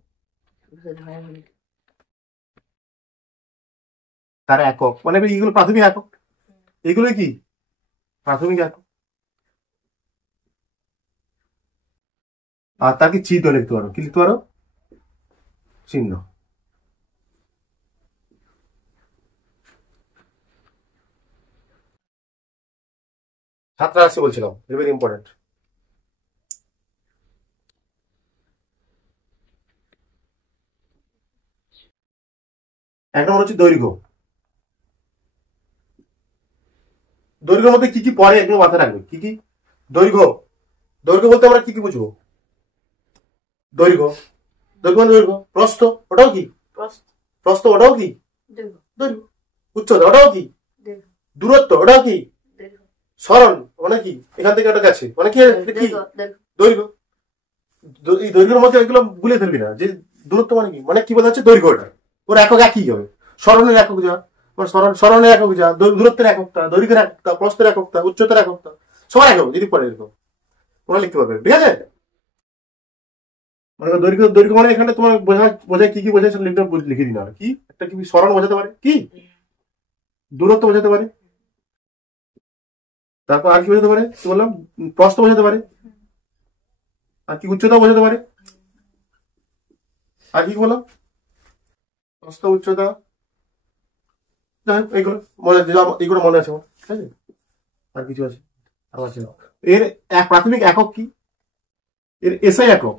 তার একক মানে এগুলো প্রাথমিক একক। এগুলো কি প্রাথমিক একক। আর তাকে চিহ্ন লিখতে পারো, কি লিখতে পারো? চিহ্ন। সাতটা রাশি বলছিলাম, ভেরি ইম্পর্টেন্ট। এক নম্বর হচ্ছে দৈর্ঘ্য। দৈর্ঘ্যের মধ্যে কি কি পড়ে একদম মাথায় রাখবে। কি কি? দৈর্ঘ্য। দৈর্ঘ্য বলতে আমরা কি কি বুঝবো? দৈর্ঘ্য, দৈর্ঘ্য মানে দৈর্ঘ্য। প্রস্থ, ওটাও কি? প্রস্থ, ওটাও কি? দৈর্ঘ্য। উচ্চতা, ওটাও কি? দূরত্ব, ওটাও কি? সরণ মানে কি? এখান থেকে ওটা গেছে মানে কি? দৈর্ঘ্য। এই দৈর্ঘ্যের মধ্যে এগুলো ভুলে ফেলবি না, যে দূরত্ব মানে কি, মানে কি বলা হচ্ছে দৈর্ঘ্যটা ওর একক একই হবে। সরণের একক যা, সরণের একক যা, দূরত্বের এককটা, দৈর্ঘ্যের এককটা, প্রস্থের এককটা, উচ্চতার এককটা, সবার একক যদি পড়ে এরকম ওরা লিখতে পারবে। ঠিক আছে? মানে দৈর্ঘ্য, দৈর্ঘ্য মানে এখানে তোমার বোঝায় কি কি বোঝায় সেটা লিখে দিন। আর কি একটা কি সরণ বোঝাতে পারে, কি দূরত্ব বোঝাতে পারে, তারপর আর কি বোঝাতে পারে, কি বললাম, প্রস্থ বোঝাতে পারে, আর কি উচ্চতা বোঝাতে পারে, আর কি বললাম, প্রস্থ, উচ্চতা, যাই হোক এইগুলো মনে আছে, এইগুলো মনে আছে আমার। ঠিক আছে? আর কিছু আছে? এর প্রাথমিক একক কি? এর এসআই একক।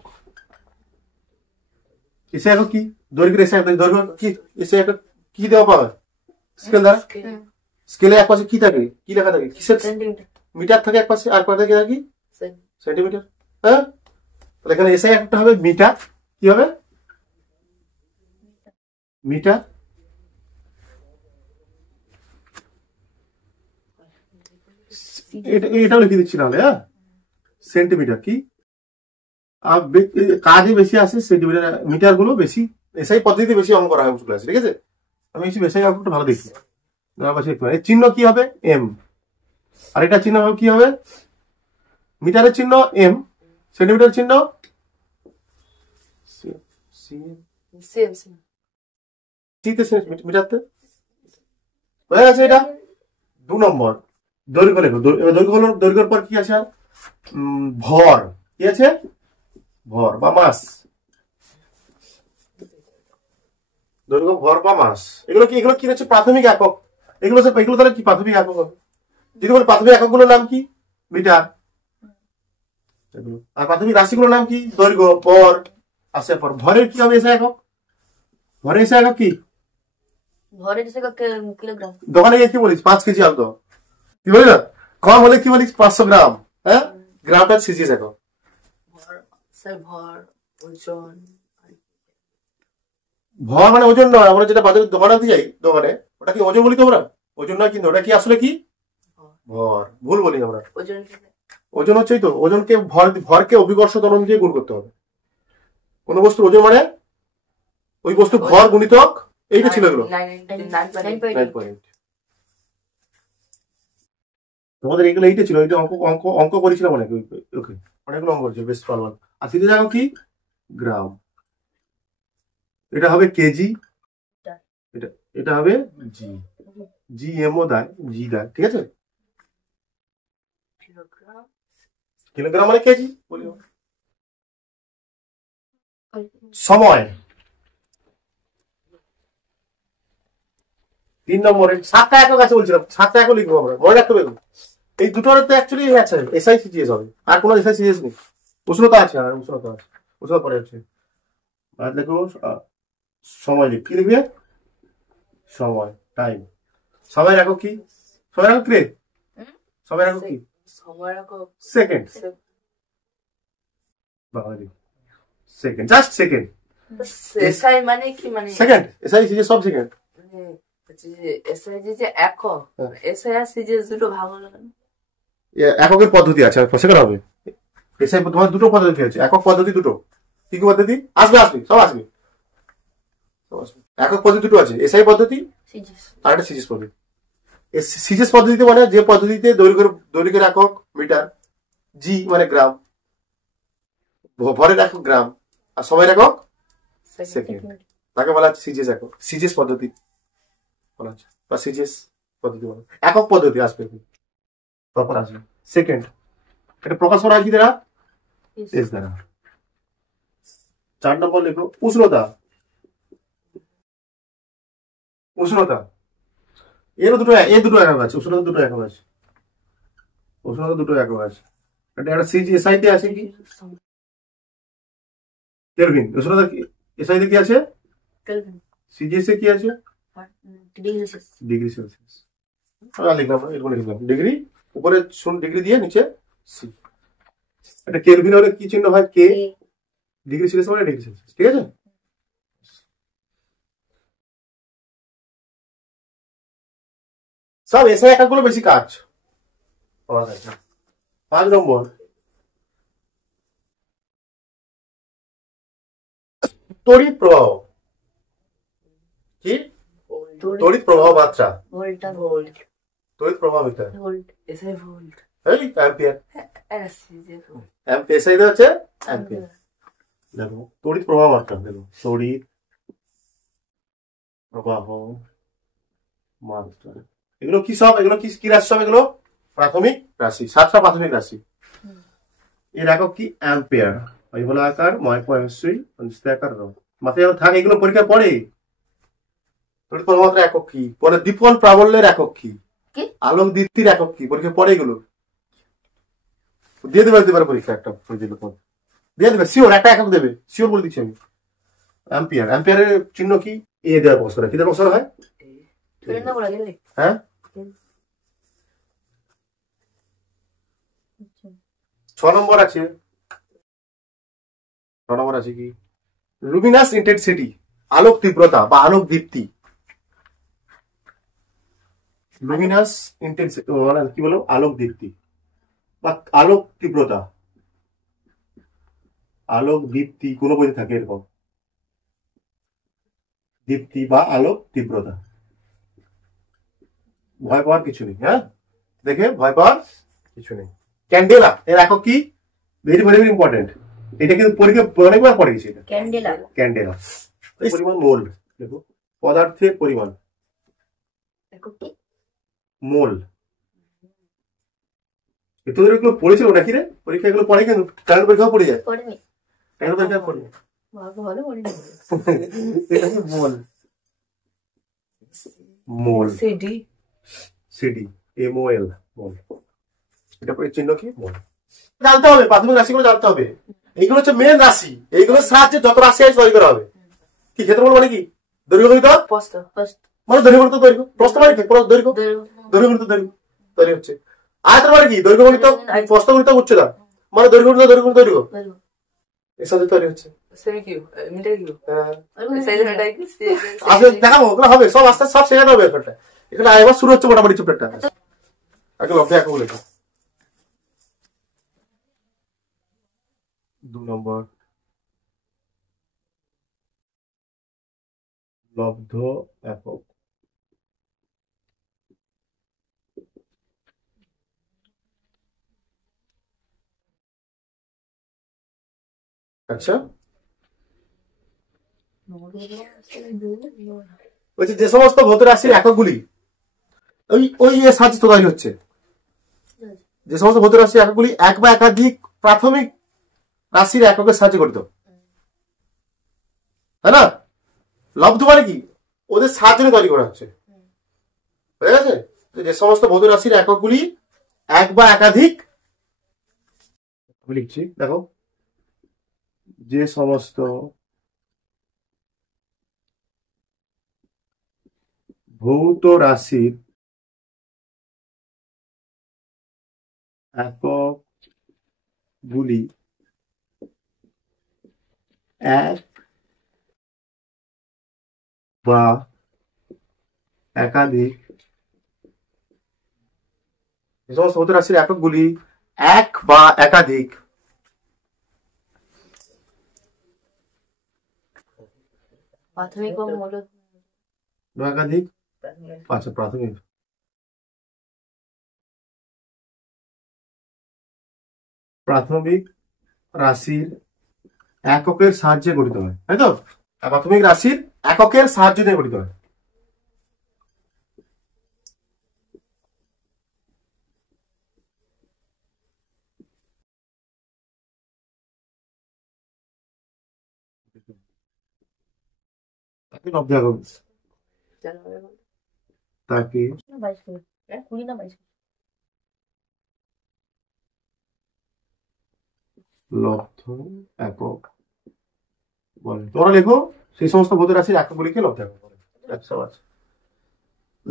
এসআই একক কি? দৈর্ঘ্যের এসআই একক। দৈর্ঘ্য কি? এসআই একক কি দেওয়া পাবে? স্কেল দ্বারা। স্কেলে এক পাশে কি থাকে, কি লেখা থাকে, কিসের? মিটার থাকে এক পাশে, আর পাশে কি থাকে? সেন্টিমিটার। হ্যাঁ, তাহলে এখানে এসআই এককটা হবে মিটার। কি হবে? মিটার। এটাও লিখে দিচ্ছি নাহলে। হ্যাঁ, সেন্টিমিটার কি, কাজে বেশি আসে সেন্টিমিটার, মিটার গুলো বেশি এসআই পদ্ধতিতে বেশি অঙ্ক করা হয় উঁচু ক্লাসে। ঠিক আছে? আমি এসআই অঙ্কটা ভালো দেখি। চিহ্ন কি হবে? এম। আর এটা চিহ্ন কি হবে? মিটারের চিহ্ন এম, সেন্টিমিটার চিহ্ন মিটারতে হয়ে গেছে। এটা 2 নম্বর। দৈর্ঘ্য লেখো। দৈর্ঘ্য হলো, দৈর্ঘ্যের পর কি আছে? আর ভর। কি আছে? ভর বা মাস। দৈর্ঘ্য, ভর বা মাস, এগুলো কি? এগুলো কি হচ্ছে প্রাথমিক একক। এগুলো তাহলে কি প্রাথমিক একক হবে? যদি বলে প্রাথমিক এককগুলোর নাম কি? মিটার। আর প্রাথমিক রাশিগুলোর নাম কি? দৈর্ঘ্য, ভর। আসে পর ভরের কি হবে? এসআই একক। ভরের এসআই একক কি? কিলোগ্রাম। দোকানে গিয়ে কি বলিস? 5 কেজি আলতো, কি বলি না? কম হলে কি বলিস? 500 গ্রাম। হ্যাঁ, গ্রামটা সিজিএস একক। ভর, ওজন। ভর মানে ওজন নয়। আমরা যেটা বাজারে দোকানে দিয়ে যাই, দোকানে ওটা কি ওজন বলি তোমরা? ওজন নয়, কিন্তু ওটা কি আসলে কি? ভর। ভুল বলি আমরা। ওজন হচ্ছেই তো, ওজনকে ভরকে অভিকর্ষ ত্বরণ দিয়ে গুণ করতে হবে। কোন বস্তুর ওজন মানে ওই বস্তু ভর গুণিতক, এইটা ছিল এগুলো। তোমাদের এগুলো এইটা ছিল, এইটা অঙ্ক করেছিলাম অনেক। ওকে, অনেকগুলো অঙ্ক করেছে, বেশ ভালো। আর তৃতীয় জায়গা কি? গ্রাম। এটা হবে কেজি, এটা হবে জি। জি এম ও দেয়, জি দেয়। ঠিক আছে? কিলোগ্রাম মানে কেজি বলি। সময় 3 নম্বরে 7টা একক আছে বলছিলাম। 7টা একক লিখবো আমরা, মনে রাখতে পারবো। এই দুটোর তো অ্যাকচুয়ালি আছে, এসআই সিজিএস হবে, আর কোনো এসআই সিজিএস নেই। উষ্ণতা আছে, আর উষ্ণতা আছে, উষ্ণতা পরে আছে। আর দেখো সময় লিখ, কি লিখবে? সময়, টাইম। সময়ের একক কি? সময়ের একক কি? সময়ের একক কি? সময়ের একক সেকেন্ড। বাঙালি সেকেন্ড, জাস্ট সেকেন্ড। এসআই মানে কি? মানে সেকেন্ড, এসআই সিজিএস সব সেকেন্ড। এসআই যে একক, এসআই আর সিজিএস দুটো ভাগ হলো কেন? এককের পদ্ধতি আছে, সেকেন্ড হবে। এসআই তোমার দুটো পদ্ধতি আছে, একক পদ্ধতি দুটো। কি কি পদ্ধতি? আসবে সব আসবে। একক পদ্ধতি দুটো আছে, এসআই পদ্ধতি আর একটা সিজিএস পদ্ধতি। সিজিএস পদ্ধতিতে মানে যে পদ্ধতিতে দৈর্ঘ্যের একক মিটার, জি মানে গ্রাম, ভরের একক গ্রাম, আর সময়ের একক সেকেন্ড, তাকে বলা হচ্ছে সিজিএস একক। সিজিএস পদ্ধতি বলা হচ্ছে বা সিজিএস পদ্ধতি বলো, একক পদ্ধতি আসবে, তারপর আসবে সেকেন্ড, এটা প্রকাশ করা হয় কি দ্বারা, এস দ্বারা। 4 নম্বর লিখো উষ্ণতা। উষ্ণতা এর দুটো একক আছে, উষ্ণতা দুটো একক আছে, উষ্ণতা দুটো একক আছে। এটা সিজিএসআই তে আছে কি কেলভিন, উষ্ণতা এসআই কি আছে, কেলভিন। সিজিএস কি আছে, ডিগ্রি সেলসিয়াস। লিখলাম এরকম লিখলাম, ডিগ্রি উপরে 0 ডিগ্রি দিয়ে নিচে সি। এটা কেলভিন হলে কি চিহ্ন হয়, কে, ডিগ্রি সেলসিয়াস মানে ডিগ্রি সেলসিয়াস, ঠিক আছে। সব এসআই এককগুলো বেশি কাজ পাওয়া যায়। 5 নম্বর তড়িৎ প্রবাহ। কি তড়িৎ প্রবাহ মাত্রা, ভোল্ট। তড়িৎ প্রবাহ মিটার, ভোল্ট এসআই ভোল্ট। এই অ্যাম্পিয়ার, এসআই এসআই হচ্ছে অ্যাম্পিয়ার। দেখো তড়িৎ প্রবাহ মাত্রা, দেখো তড়িৎ প্রবাহ মাত্রা, এগুলো কি সব, এগুলো কি রাশি সব, এগুলো প্রাথমিক রাশি, 7টা প্রাথমিক রাশি। এর একক কি অ্যাম্পিয়ার, ওই হলো আকার ময়পয়সই আকার মাথায় থাকে, এগুলো পরীক্ষা পড়ে। তড়িৎ প্রবাহ মাত্রা একক কি, পরে দীপন প্রাবল্যের একক কি, আলোক দীপ্তির একক কি, পরীক্ষা পড়ে এগুলো দিয়ে দেবে পরীক্ষা, একটা দিয়ে দেবে শিওর, একটা একক দেবে শিওর বলে দিচ্ছি আমি। অ্যাম্পিয়ার, অ্যাম্পিয়ারের চিহ্ন কি, এ দেওয়ার বছর, কি দেওয়ার বছর হয়, হ্যাঁ। 6 নম্বর আছে, 6 নম্বর আছে কি লুমিনাস ইন্টেন্সিটি, আলোক তীব্রতা বা আলোক দীপ্তি। লুমিনাস ইন্টেন্সিটি কি বলো, আলোক দীপ্তি বা আলোক তীব্রতা, আলোক দীপ্তি কোন বইতে থাকে এরকম, দীপ্তি বা আলোক তীব্রতা। ভয় পাওয়ার কিছু নেই, হ্যাঁ দেখে ভয় পাওয়ার কিছু নেই। ক্যান্ডেলা এর একক কি, ভেরি ভেরি ভেরি ইম্পর্টেন্ট, এটা কিন্তু পরীক্ষা অনেকবার পড়ে গেছে। ক্যান্ডেলা, ক্যান্ডেলা পরিমাণ মোল, দেখো পদার্থের পরিমাণ মোল। তোদের এগুলো পড়েছিল নাকি রে, পরীক্ষা এগুলো পড়ে, কিন্তু কারেন্ট পরীক্ষাও পড়ে যায়, কারেন্ট পরীক্ষা পড়ে মোল, মোল সিডি, সিডি এমওএল মোল, এটা পরে চিহ্ন কি মোল। জানতে হবে প্রাথমিক রাশিগুলো জানতে হবে, এইগুলো হচ্ছে মেন রাশি, এইগুলোর সাহায্যে যত রাশি আছে তৈরি করা হবে। কি ক্ষেত্রফল মানে কি, দৈর্ঘ্য গণিত মানে দৈর্ঘ্য গণিত দৈর্ঘ্য, প্রস্থ মানে কি দৈর্ঘ্য, দৈর্ঘ্য গণিত দৈর্ঘ্য তৈরি হচ্ছে। আয়তন মানে কি, দৈর্ঘ্য গণিত প্রস্থ গণিত উচ্চতা মানে দৈর্ঘ্য গণিত দৈর্ঘ্য দৈর্ঘ্য এর সাথে তৈরি হচ্ছে। দেখাবো ওগুলো হবে সব, আস্তে সব শেখানো হবে ব্যাপারটা, এখানে এবার শুরু হচ্ছে মোটামুটি চ্যাপ্টারটা। আগে লব্ধ একক লেখো, 2 নম্বর লব্ধ একক। আচ্ছা বলছি যে সমস্ত ভৌত রাশির এককগুলি ওই ওই সাহায্যে তৈরি হচ্ছে, যে সমস্ত ভৌত রাশির এককগুলি এক বা একাধিক প্রাথমিক রাশির এককের সাহায্যে গঠিত, তাই না। লব্ধ মানে কি, ওদের সাহায্যে তৈরি করা হচ্ছে, বুঝে গেছে। যে সমস্ত ভৌত রাশির এককগুলি এক বা একাধিক, লিখছি দেখো, যে সমস্ত ভৌত রাশির এককগুলি এক বা একাধিক, যে সমস্ত ভৌত রাশির এককগুলি এক বা একাধিক প্রাথমিক ও মূলক, একাধিক আচ্ছা প্রাথমিক রাশির এককের সাহায্যে গঠিত হয়, তাই তো। প্রাথমিক রাশির এককের সাহায্য নিয়ে গঠিত হয়। তাকে লব্ধাঙ্ক বলছে। তাকে 22 করে 20 না 22 লব্ধ একক বলে। তোমরা লেখো সেই সমস্ত ভৌত রাশির এককগুলিকে লব্ধাঙ্ক বলে।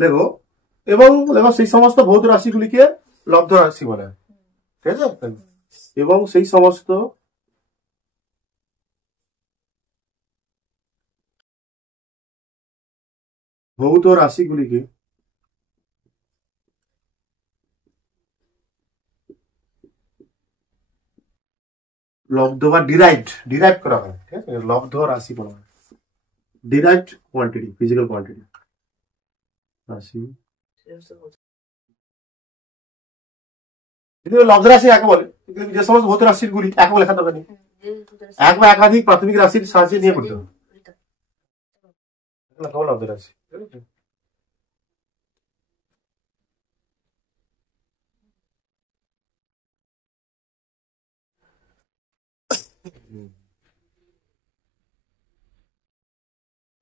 লেখো এবং লেখো সেই সমস্ত ভৌত রাশিগুলিকে লব্ধ রাশি বলে। ঠিক আছে, এবং সেই সমস্ত ভৌত রাশিগুলিকে লব্ধ বা ডিরাইভ করা হয়। ঠিক আছে, লব্ধ রাশি বলা হয়। ডিরাইভড কোয়ান্টিটি, ফিজিক্যাল কোয়ান্টিটি রাশি। লব্ধ রাশি একে বলে, যে সমস্ত ভৌত রাশির গুলি একে লেখা দরকার নেই, এক বা একাধিক প্রাথমিক রাশির সাহায্যে নিয়ে করতে হবে। লব্ধ রাশি।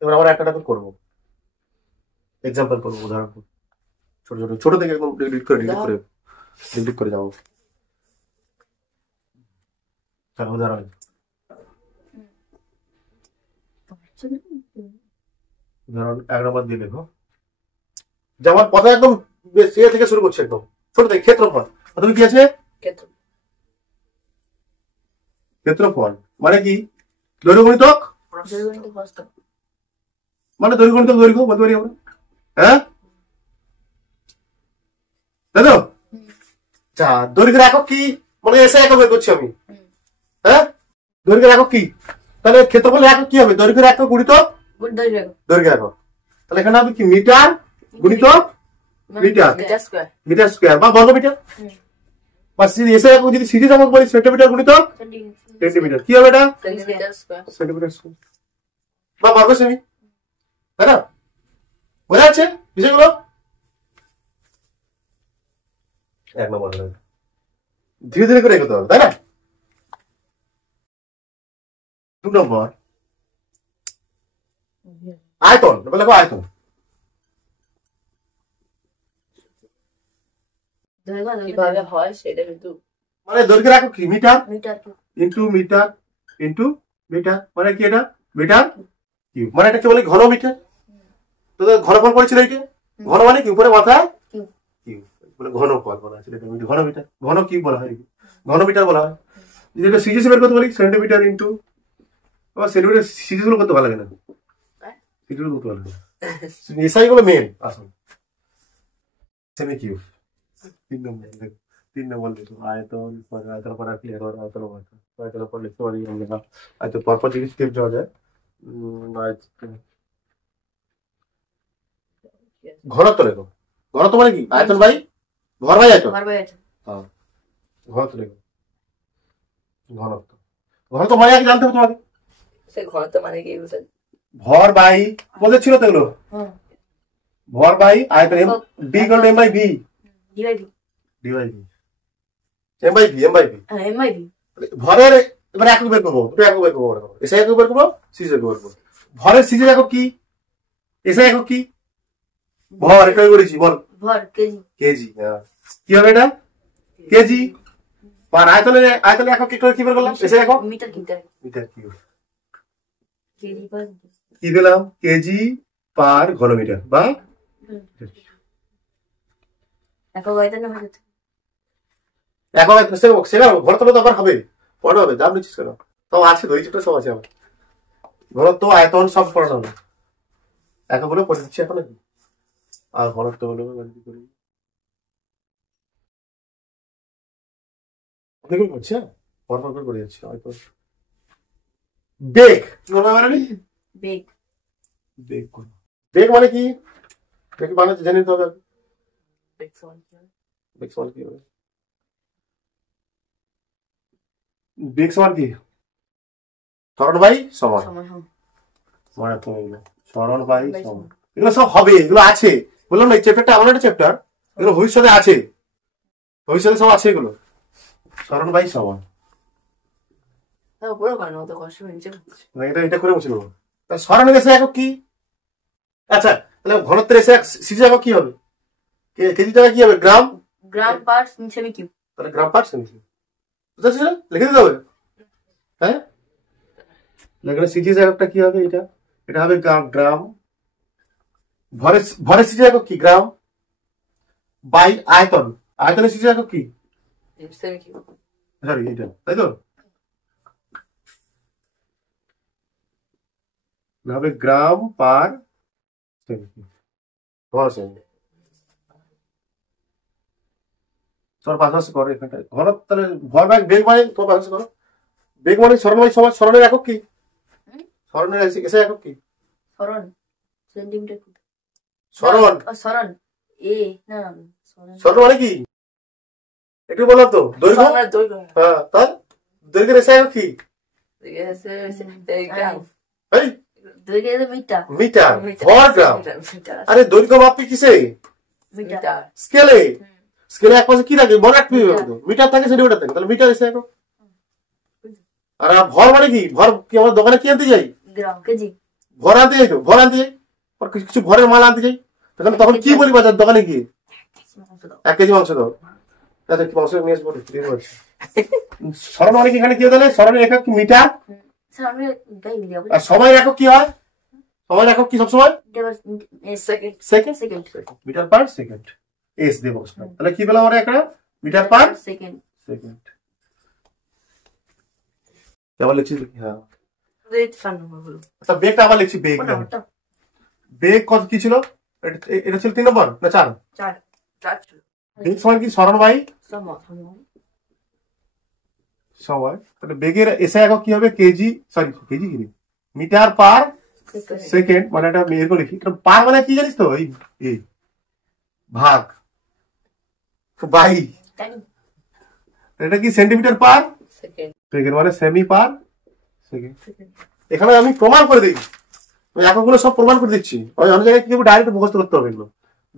এবার আমরা একটা করবো, এক্সাম্পল করবো, উদাহরণ করবো, ছোট ছোট ছোট থেকে একদম ডিলিট করে যাবো। উদাহরণ উদাহরণ 1 নম্বর দিয়ে লেখো। যেমন কথা একদম থেকে শুরু করছে, একদম ছোট থেকে ক্ষেত্রফল। তুমি কি আছে? ক্ষেত্রফল মানে কি? দৈর্ঘ্য গুণিতক, মানে দৈর্ঘ্য গুণিতক দৈর্ঘ্য বলতে পারি আমরা। হ্যাঁ, তাই তো? আচ্ছা, দৈর্ঘ্যের একক কি? মানে এসে একক বের করছি আমি। হ্যাঁ, দৈর্ঘ্যের একক কি? তাহলে ক্ষেত্রফলের একক কি হবে? দৈর্ঘ্যের একক গুণিতক দৈর্ঘ্য একক। তাহলে এখানে হবে কি? মিটার গুণিতক মিটার স্কয়ার বা বর্গ মিটার। বা এসে একক যদি সিরিজ একক বলি সেন্টিমিটার গুণিতক সেন্টিমিটার। কি হবে এটা? সেন্টিমিটার স্কয়ার বা বর্গ সেমি। তাই না? বোঝা যাচ্ছে বিষয়গুলো? 1 নম্বর ধীরে ধীরে করে এগোতে হবে, তাই না? 2 নম্বর আয়তন। লেখো আয়তন। কিভাবে হয় সেটা কিন্তু মানে দৈর্ঘ্যের একক কি? Metre into metre into metre, মানে কি এটা? Metre cube. মানে এটা কি বলে? ঘন মিটার। তো ঘনফল পড়েছিল এইটা। ঘন মানে কি? উপরে মাথায় কিউব বলে ঘনফল বলা হয়। ঘন মিটার, ঘন কিউব বলা হয়, ঘন মিটার বলা হয়। যদি এটা সিজিএস বের করতে বলি সেন্টিমিটার ইন্টু, আবার সেন্টিমিটার সিজিএস গুলো করতে ভালো লাগে না, সেগুলো করতে ভালো লাগে। এসআই গুলো মেন আসল। Semi cube. 3 নম্বর দেখো আয়তন। আয়তন পর ক্লিয়ার হয়। আয়তন পর লিখতে পারি আমরা। আয়তন পরপর যদি স্টেপ যাওয়া যায়। ঘনত্ব লেখো। ঘনত্ব মানে কি? আয়তন বাই ঘর বাই আয়তন। হ্যাঁ, ঘনত্ব লেখো। ঘনত্ব, ঘনত্ব মানে কি জানতে হবে তোমাকে? সে ঘনত্ব মানে কি? ভর বাই বলেছিল তো এগুলো। ভর বাই আয়তন। D equal to M by V. D by V, M by V, ভরের এবার একক বের করবো। একক বের করবো, এসে একক বের করবো, সিরিজ একক বের করবো। ভরের সিরিজ একক কি? এসে একক কি? ভর। এটা বলেছি, বল। ভর কেজি। কি হবে এটা? কেজি। আর আয়তনের একক কি বের করলাম? এসে একক মিটার কিউব। কি দিলাম? কেজি পার ঘনমিটার বা একক আয়তন হয়ে যেত। একক সেটা ঘনত্ব তো আবার হবে, পড়া হবে। দাম নিচ্ছিস কেন? তাও আছে, দুই ছোট সব আছে আমার। ঘনত্ব আয়তন সব পড়ানো হবে। একক গুলো পড়ে দিচ্ছি এখন। আর ঘনত্ব হলো অনেকগুলো করছে, পরপর করে যাচ্ছে হয়তো। বেগ কি বলবো? বেগ বেগ মানে কি? বেগ মানে জেনে নিতে হবে। বেগ সমান কি হবে? বেগ সমান কি? ত্বরণ বাই সমান। মানে ত্বরণ বাই সমান। এগুলো সব হবে, এগুলো আছে। বললাম না এই চ্যাপ্টারটা এমন একটা চ্যাপ্টার, এগুলো ভবিষ্যতে আছে, ভবিষ্যতে সব আছে এগুলো। ত্বরণ বাই সমান। উপরে কেন অত কষ্ট নিচে করছে? না, এটা করে মুছে নেবো। তা সরণের এসে একক কি? আচ্ছা, তাহলে ঘনত্বের এসে সিজি একক কি হবে? কেজি টাকা কি হবে? গ্রাম। গ্রাম পার সেমি কিউব। তাহলে গ্রাম পার সেমি কিউব বুঝতে পারছিস না? লিখে দিতে হবে। হ্যাঁ, এখানে সিজি এককটা কি হবে? এটা হবে গ্রাম। ভরের সিজি একক কি? গ্রাম বাই আয়তন। আয়তনের সিজি একক কি? Semi cube. সরি, এটা তাই তো হবে গ্রাম পার সেমি কিউব। তোর পাশাপাশি করো এখানটা ঘন। তাহলে ভর ভাগ বেগ মানে তোর পাশাপাশি করো। বেগ মানে সরণ বাই সময়। সরণের একক কি? সরণের এসে একক কি? সরণ সেন্টিমিটার কিউব। সরণ। সরণ এ না সরণ। সরণ মানে কি একটু বললাম তো? দৈর্ঘ্য। দৈর্ঘ্য। হ্যাঁ, তার দৈর্ঘ্যের এসে একক কি? গ্রাম। এই দৈর্ঘ্য মিটার। মিটার। ভর গ্রাম। আরে দৈর্ঘ্য মাপি কিসে? মিটার। স্কেলে। স্কেলে এক পাশে কি থাকে? বড় এক মিটার থাকে, সেন্টিমিটার থাকে। তাহলে মিটার এসে একক। আর ভর মানে কি? ভর কি আমরা দোকানে কি আনতে যাই? গ্রাম কেজি। ভর আনতে যাই তো, ভর আনতে যাই। আর কিছু ভরের মাল আনতে যাই, তখন কি বলি বাজার দোকানে গিয়ে? 1 কেজি মাংস দাও। আচ্ছা, কি মাংস নিয়ে আসবো? সরণ মানে কি? এখানে কি তাহলে সরণের একক কি? মিটার। আর সময়ের একক কি হয়? সময়ের একক কি সবসময়? Second. Second. Metre per second. S দেব। তাহলে কি পেলাম আমরা? একটা মিটার পার সেকেন্ড। সেকেন্ড। কেমন লিখছি? হ্যাঁ, আচ্ছা, বেগটা আবার লিখছি। বেগ বেগ কত কি ছিল? এটা ছিল 3 নম্বর না 4? 4 বেগ সমান কি? সরণ বাই সময়। তাহলে বেগের এসে একক কি হবে? কেজি। সরি, কেজি কি? Metre per second. মানে এটা এরকম লিখি। পার মানে কি জানিস তো? এই ভাগ বাই। এটা কি? সেন্টিমিটার পার সেকেন্ড মানে সেমি পার সেকেন্ড। এখানে আমি প্রমাণ করে দিই, এককগুলো সব প্রমাণ করে দিচ্ছি। অনেক জায়গায় কি করবো? ডাইরেক্ট মুখস্থ করতে হবে এগুলো।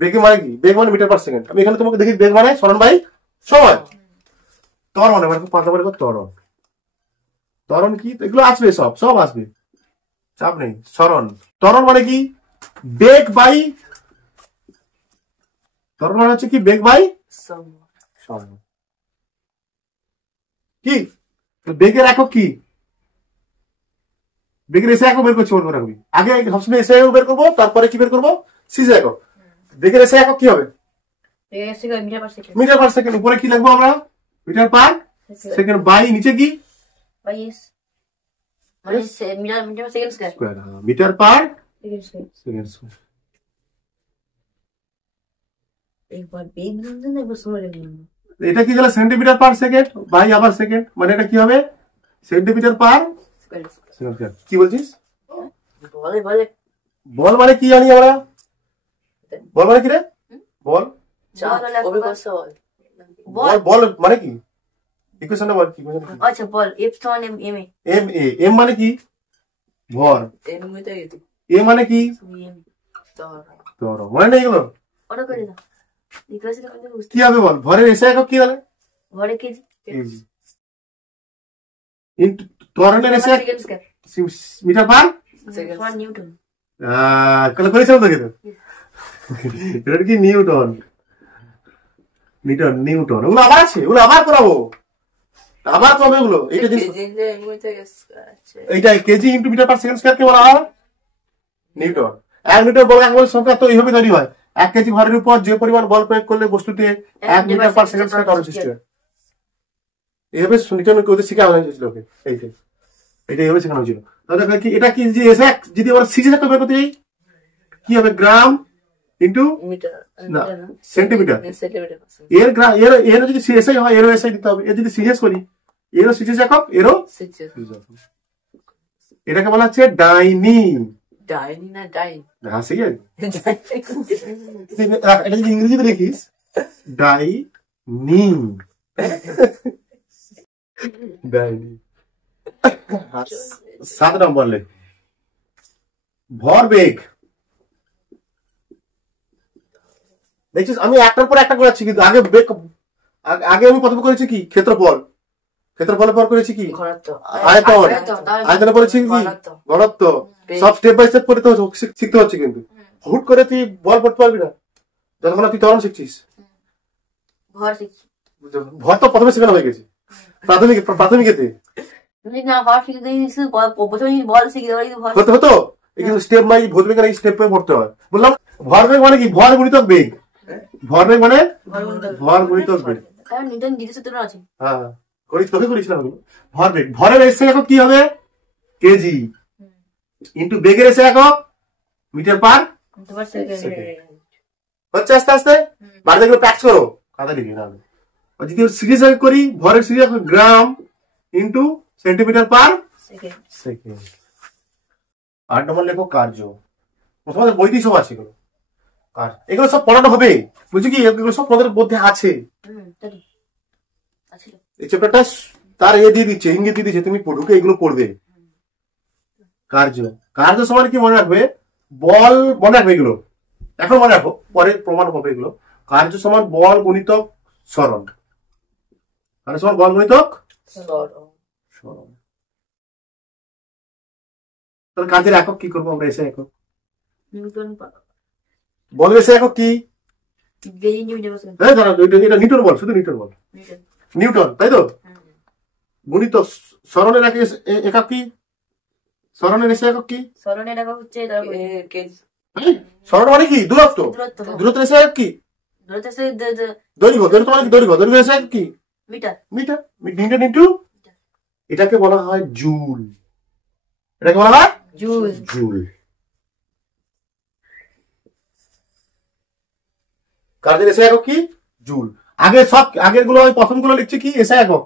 বেগ মানে কি? বেগ মানে মিটার পার সেকেন্ড। আমি এখানে তোমাকে দেখি বেগ মানে সরণ বাই সময়। ত্বরণ, মানে পাঁচ নম্বর ত্বরণ। ত্বরণ কি? এগুলো আসবে, সব আসবে, চাপ নেই। সরণ, ত্বরণ মানে কি? বেগ বাই। ত্বরণ মানে হচ্ছে কি? বেগ বাই সময়। কি বেগের একক কি? বেগের এসে একক বের করছি, মনে রাখবি। আগে সবসময় এসে একক বের করবো, তারপরে কি বের করবো? সিজে একক। বেগের এসে একক কি হবে? Metre per second. উপরে কি লিখবো আমরা? মিটার পার সেকেন্ড বাই নিচে কি? Metre per second square. এটা কি তাহলে? সেন্টিমিটার পার সেকেন্ড বাই আবার সেকেন্ড, মানে এটা কি হবে? Centimetre per second. কি বলছিস? বল মানে কি জানি আমরা? বল মানে কি রে? বল বল মানে কি? ইকুয়েশনটা বল। কি আচ্ছা, বল এফ সমান এম এ। এম মানে কি? ভর। এ মানে কি? ত্বরণ। মানে নেই এগুলো? ওটা করে দাও। কি হবে বল? ভরের এসে একক কি তাহলে? ঘরে কেজি। ত্বরণের এসে মিটার পার নিউটন। করেছিলাম তো কিন্তু। এটা কি? নিউটন। নিউটন ওগুলো আবার আছে, ওগুলো আবার করাবো, আবার কবে ওগুলো? এইটা KG into metre per second square কে বলা হয়? নিউটন। 1 নিউটন বল এক বল সংখ্যা তো এইভাবে তৈরি হয়। 1 কেজি ভরের উপর যে পরিমাণ বল প্রয়োগ করলে বস্তুতে 1 মিটার পার সেকেন্ড স্কয়ার ত্বরণ সৃষ্টি হয়। এইভাবে নিউটন ওদের শিখানো হয়েছিল। এইটা এইভাবে শেখানো হয়েছিল। তাহলে কি এটা কি? যে এসে যদি আমরা সিজি থেকে বের করতে যাই কি হবে? Gram into centimetre. এর যদি সিএসআই হয়, এরও এসআই দিতে হবে। এর যদি সিজিএস করি, এরও সিজিএস একক, এরও এটাকে বলা হচ্ছে ডাইনি। হ্যাঁ, ঠিক আছে। এটা যদি ইংরেজিতে দেখিস, ডাইনি। ডাইনি। 7 নম্বর লেখ, ভর বেগ। দেখছিস আমি একটার পর একটা করাচ্ছি, কিন্তু আগে আমি প্রথমে করেছি কি? ক্ষেত্রফল। ক্ষেত্রফলের পর করেছি কি ঘনত্ব আয়তন, তাহলে আয়তনে পড়েছি কি ঘনত্ব ঘনত্ব। সব স্টেপ বাই স্টেপ করে তো শিখতে হচ্ছে, কিন্তু হুট করে তুই বল পড়তে পারবি না যতক্ষণ না তুই তখন শিখছিস। ভর শিখছি। ভর তো প্রথমে শেখানো হয়ে গেছে প্রাথমিকেতে, তুমি না ভর শিখতে শুধু প্রথমে যদি বল শিখি তাহলে কিন্তু ভর হতে হতো। কিন্তু স্টেপ বাই ভৌতবিজ্ঞান এই স্টেপ বাই পড়তে হয়। বললাম ভরবেগ মানে কি, ভর গুণিতক বেগ। ভরবেগ মানে ভর গুণিতক বেগ। কারণ নিউটন দ্বিতীয় সূত্র আছে। হ্যাঁ গণিত তোকে করেছিলাম ওগুলো। ভরবেগ, ভরের এসে একক কি হবে কেজি, ইন্টু বেগের এসে একক মিটার পার তোমার সেকেন্ড। হচ্ছে আস্তে আস্তে। বাড়িতে এগুলো প্র্যাকটিস করো, খাতা লিখি না। যদি সিরিজ করি, ভরের series gram into centimetre per second. Second. 8 নম্বর লেখো কার্য। তোমাদের বইতেই সব আছে এগুলো, এগুলো সব পড়ানো হবে, বুঝছি কি, এগুলো সব তোমাদের মধ্যে আছে। তাই আছে। এই চ্যাপ্টারটা তার দিয়ে দিচ্ছে, ইঙ্গিত দিয়ে দিচ্ছে, তুমি ঢুকে এগুলো পড়বে। কার্য, কার্য সমান কি মনে রাখবে, বল মনে রাখবে এগুলো, এখন মনে রাখো, পরে প্রমাণ হবে এগুলো। কার্য সমান বল গুণিতক সরণ, কার্য সমান বল গুণিতক সরণ। তাহলে কাজের একক কি করবো আমরা, এসে একক। নিউটন বলের এসে একক কি, বেজ ইন্টিমিটার সেকেন্ড। হ্যাঁ জানো, এটা নিউটন বল, শুধু নিউটন বল, নিউটন, তাই তো। গুণিতক সরণের একক কি, সরণের এসে একক কি, সরণের একক হচ্ছে সরণ মানে কি দূরত্ব, দূরত্ব। দূরত্ব এসে একক কি, দূরত্ব হচ্ছে দৈর্ঘ্য, দৈর্ঘ্য মানে কি দৈর্ঘ্য, দৈর্ঘ্য এসে একক কি মিটার। মিটার, নিউটন ইন্টু, এটাকে বলা হয় জুল, এটাকে বলা হয় জুল। জুল। কাজের এসে একক কি জুল। আগে সব আগের গুলো আমি প্রথম গুলো লিখছি কি এসে একক,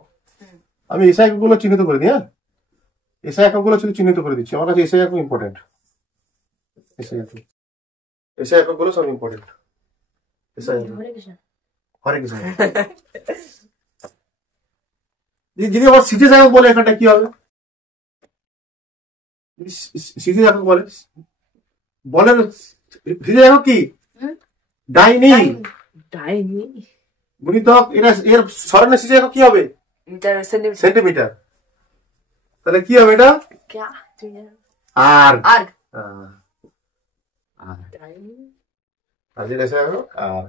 আমি এসে একক গুলো চিহ্নিত করে দিই। হ্যাঁ এসে একক গুলো শুধু চিহ্নিত করে দিচ্ছি, আমার কাছে এসে একক ইম্পর্টেন্ট, এসে একক গুলো সব ইম্পর্টেন্ট। এসে একক, হরে কৃষ্ণ। হরে কৃষ্ণ। যদি আমার সিরিজ একক বলে এখানটা কি হবে, সিরিজ একক বলে, বলের সিরিজ একক কি ডাইনি ডাইনি গুণিতক, এটা এর সরণের সিরিজ একক কি হবে মিটার সেন্টিমিটার সেন্টিমিটার। তাহলে কি হবে এটা क्या আর আর্গ। কাজের এসে একক আর।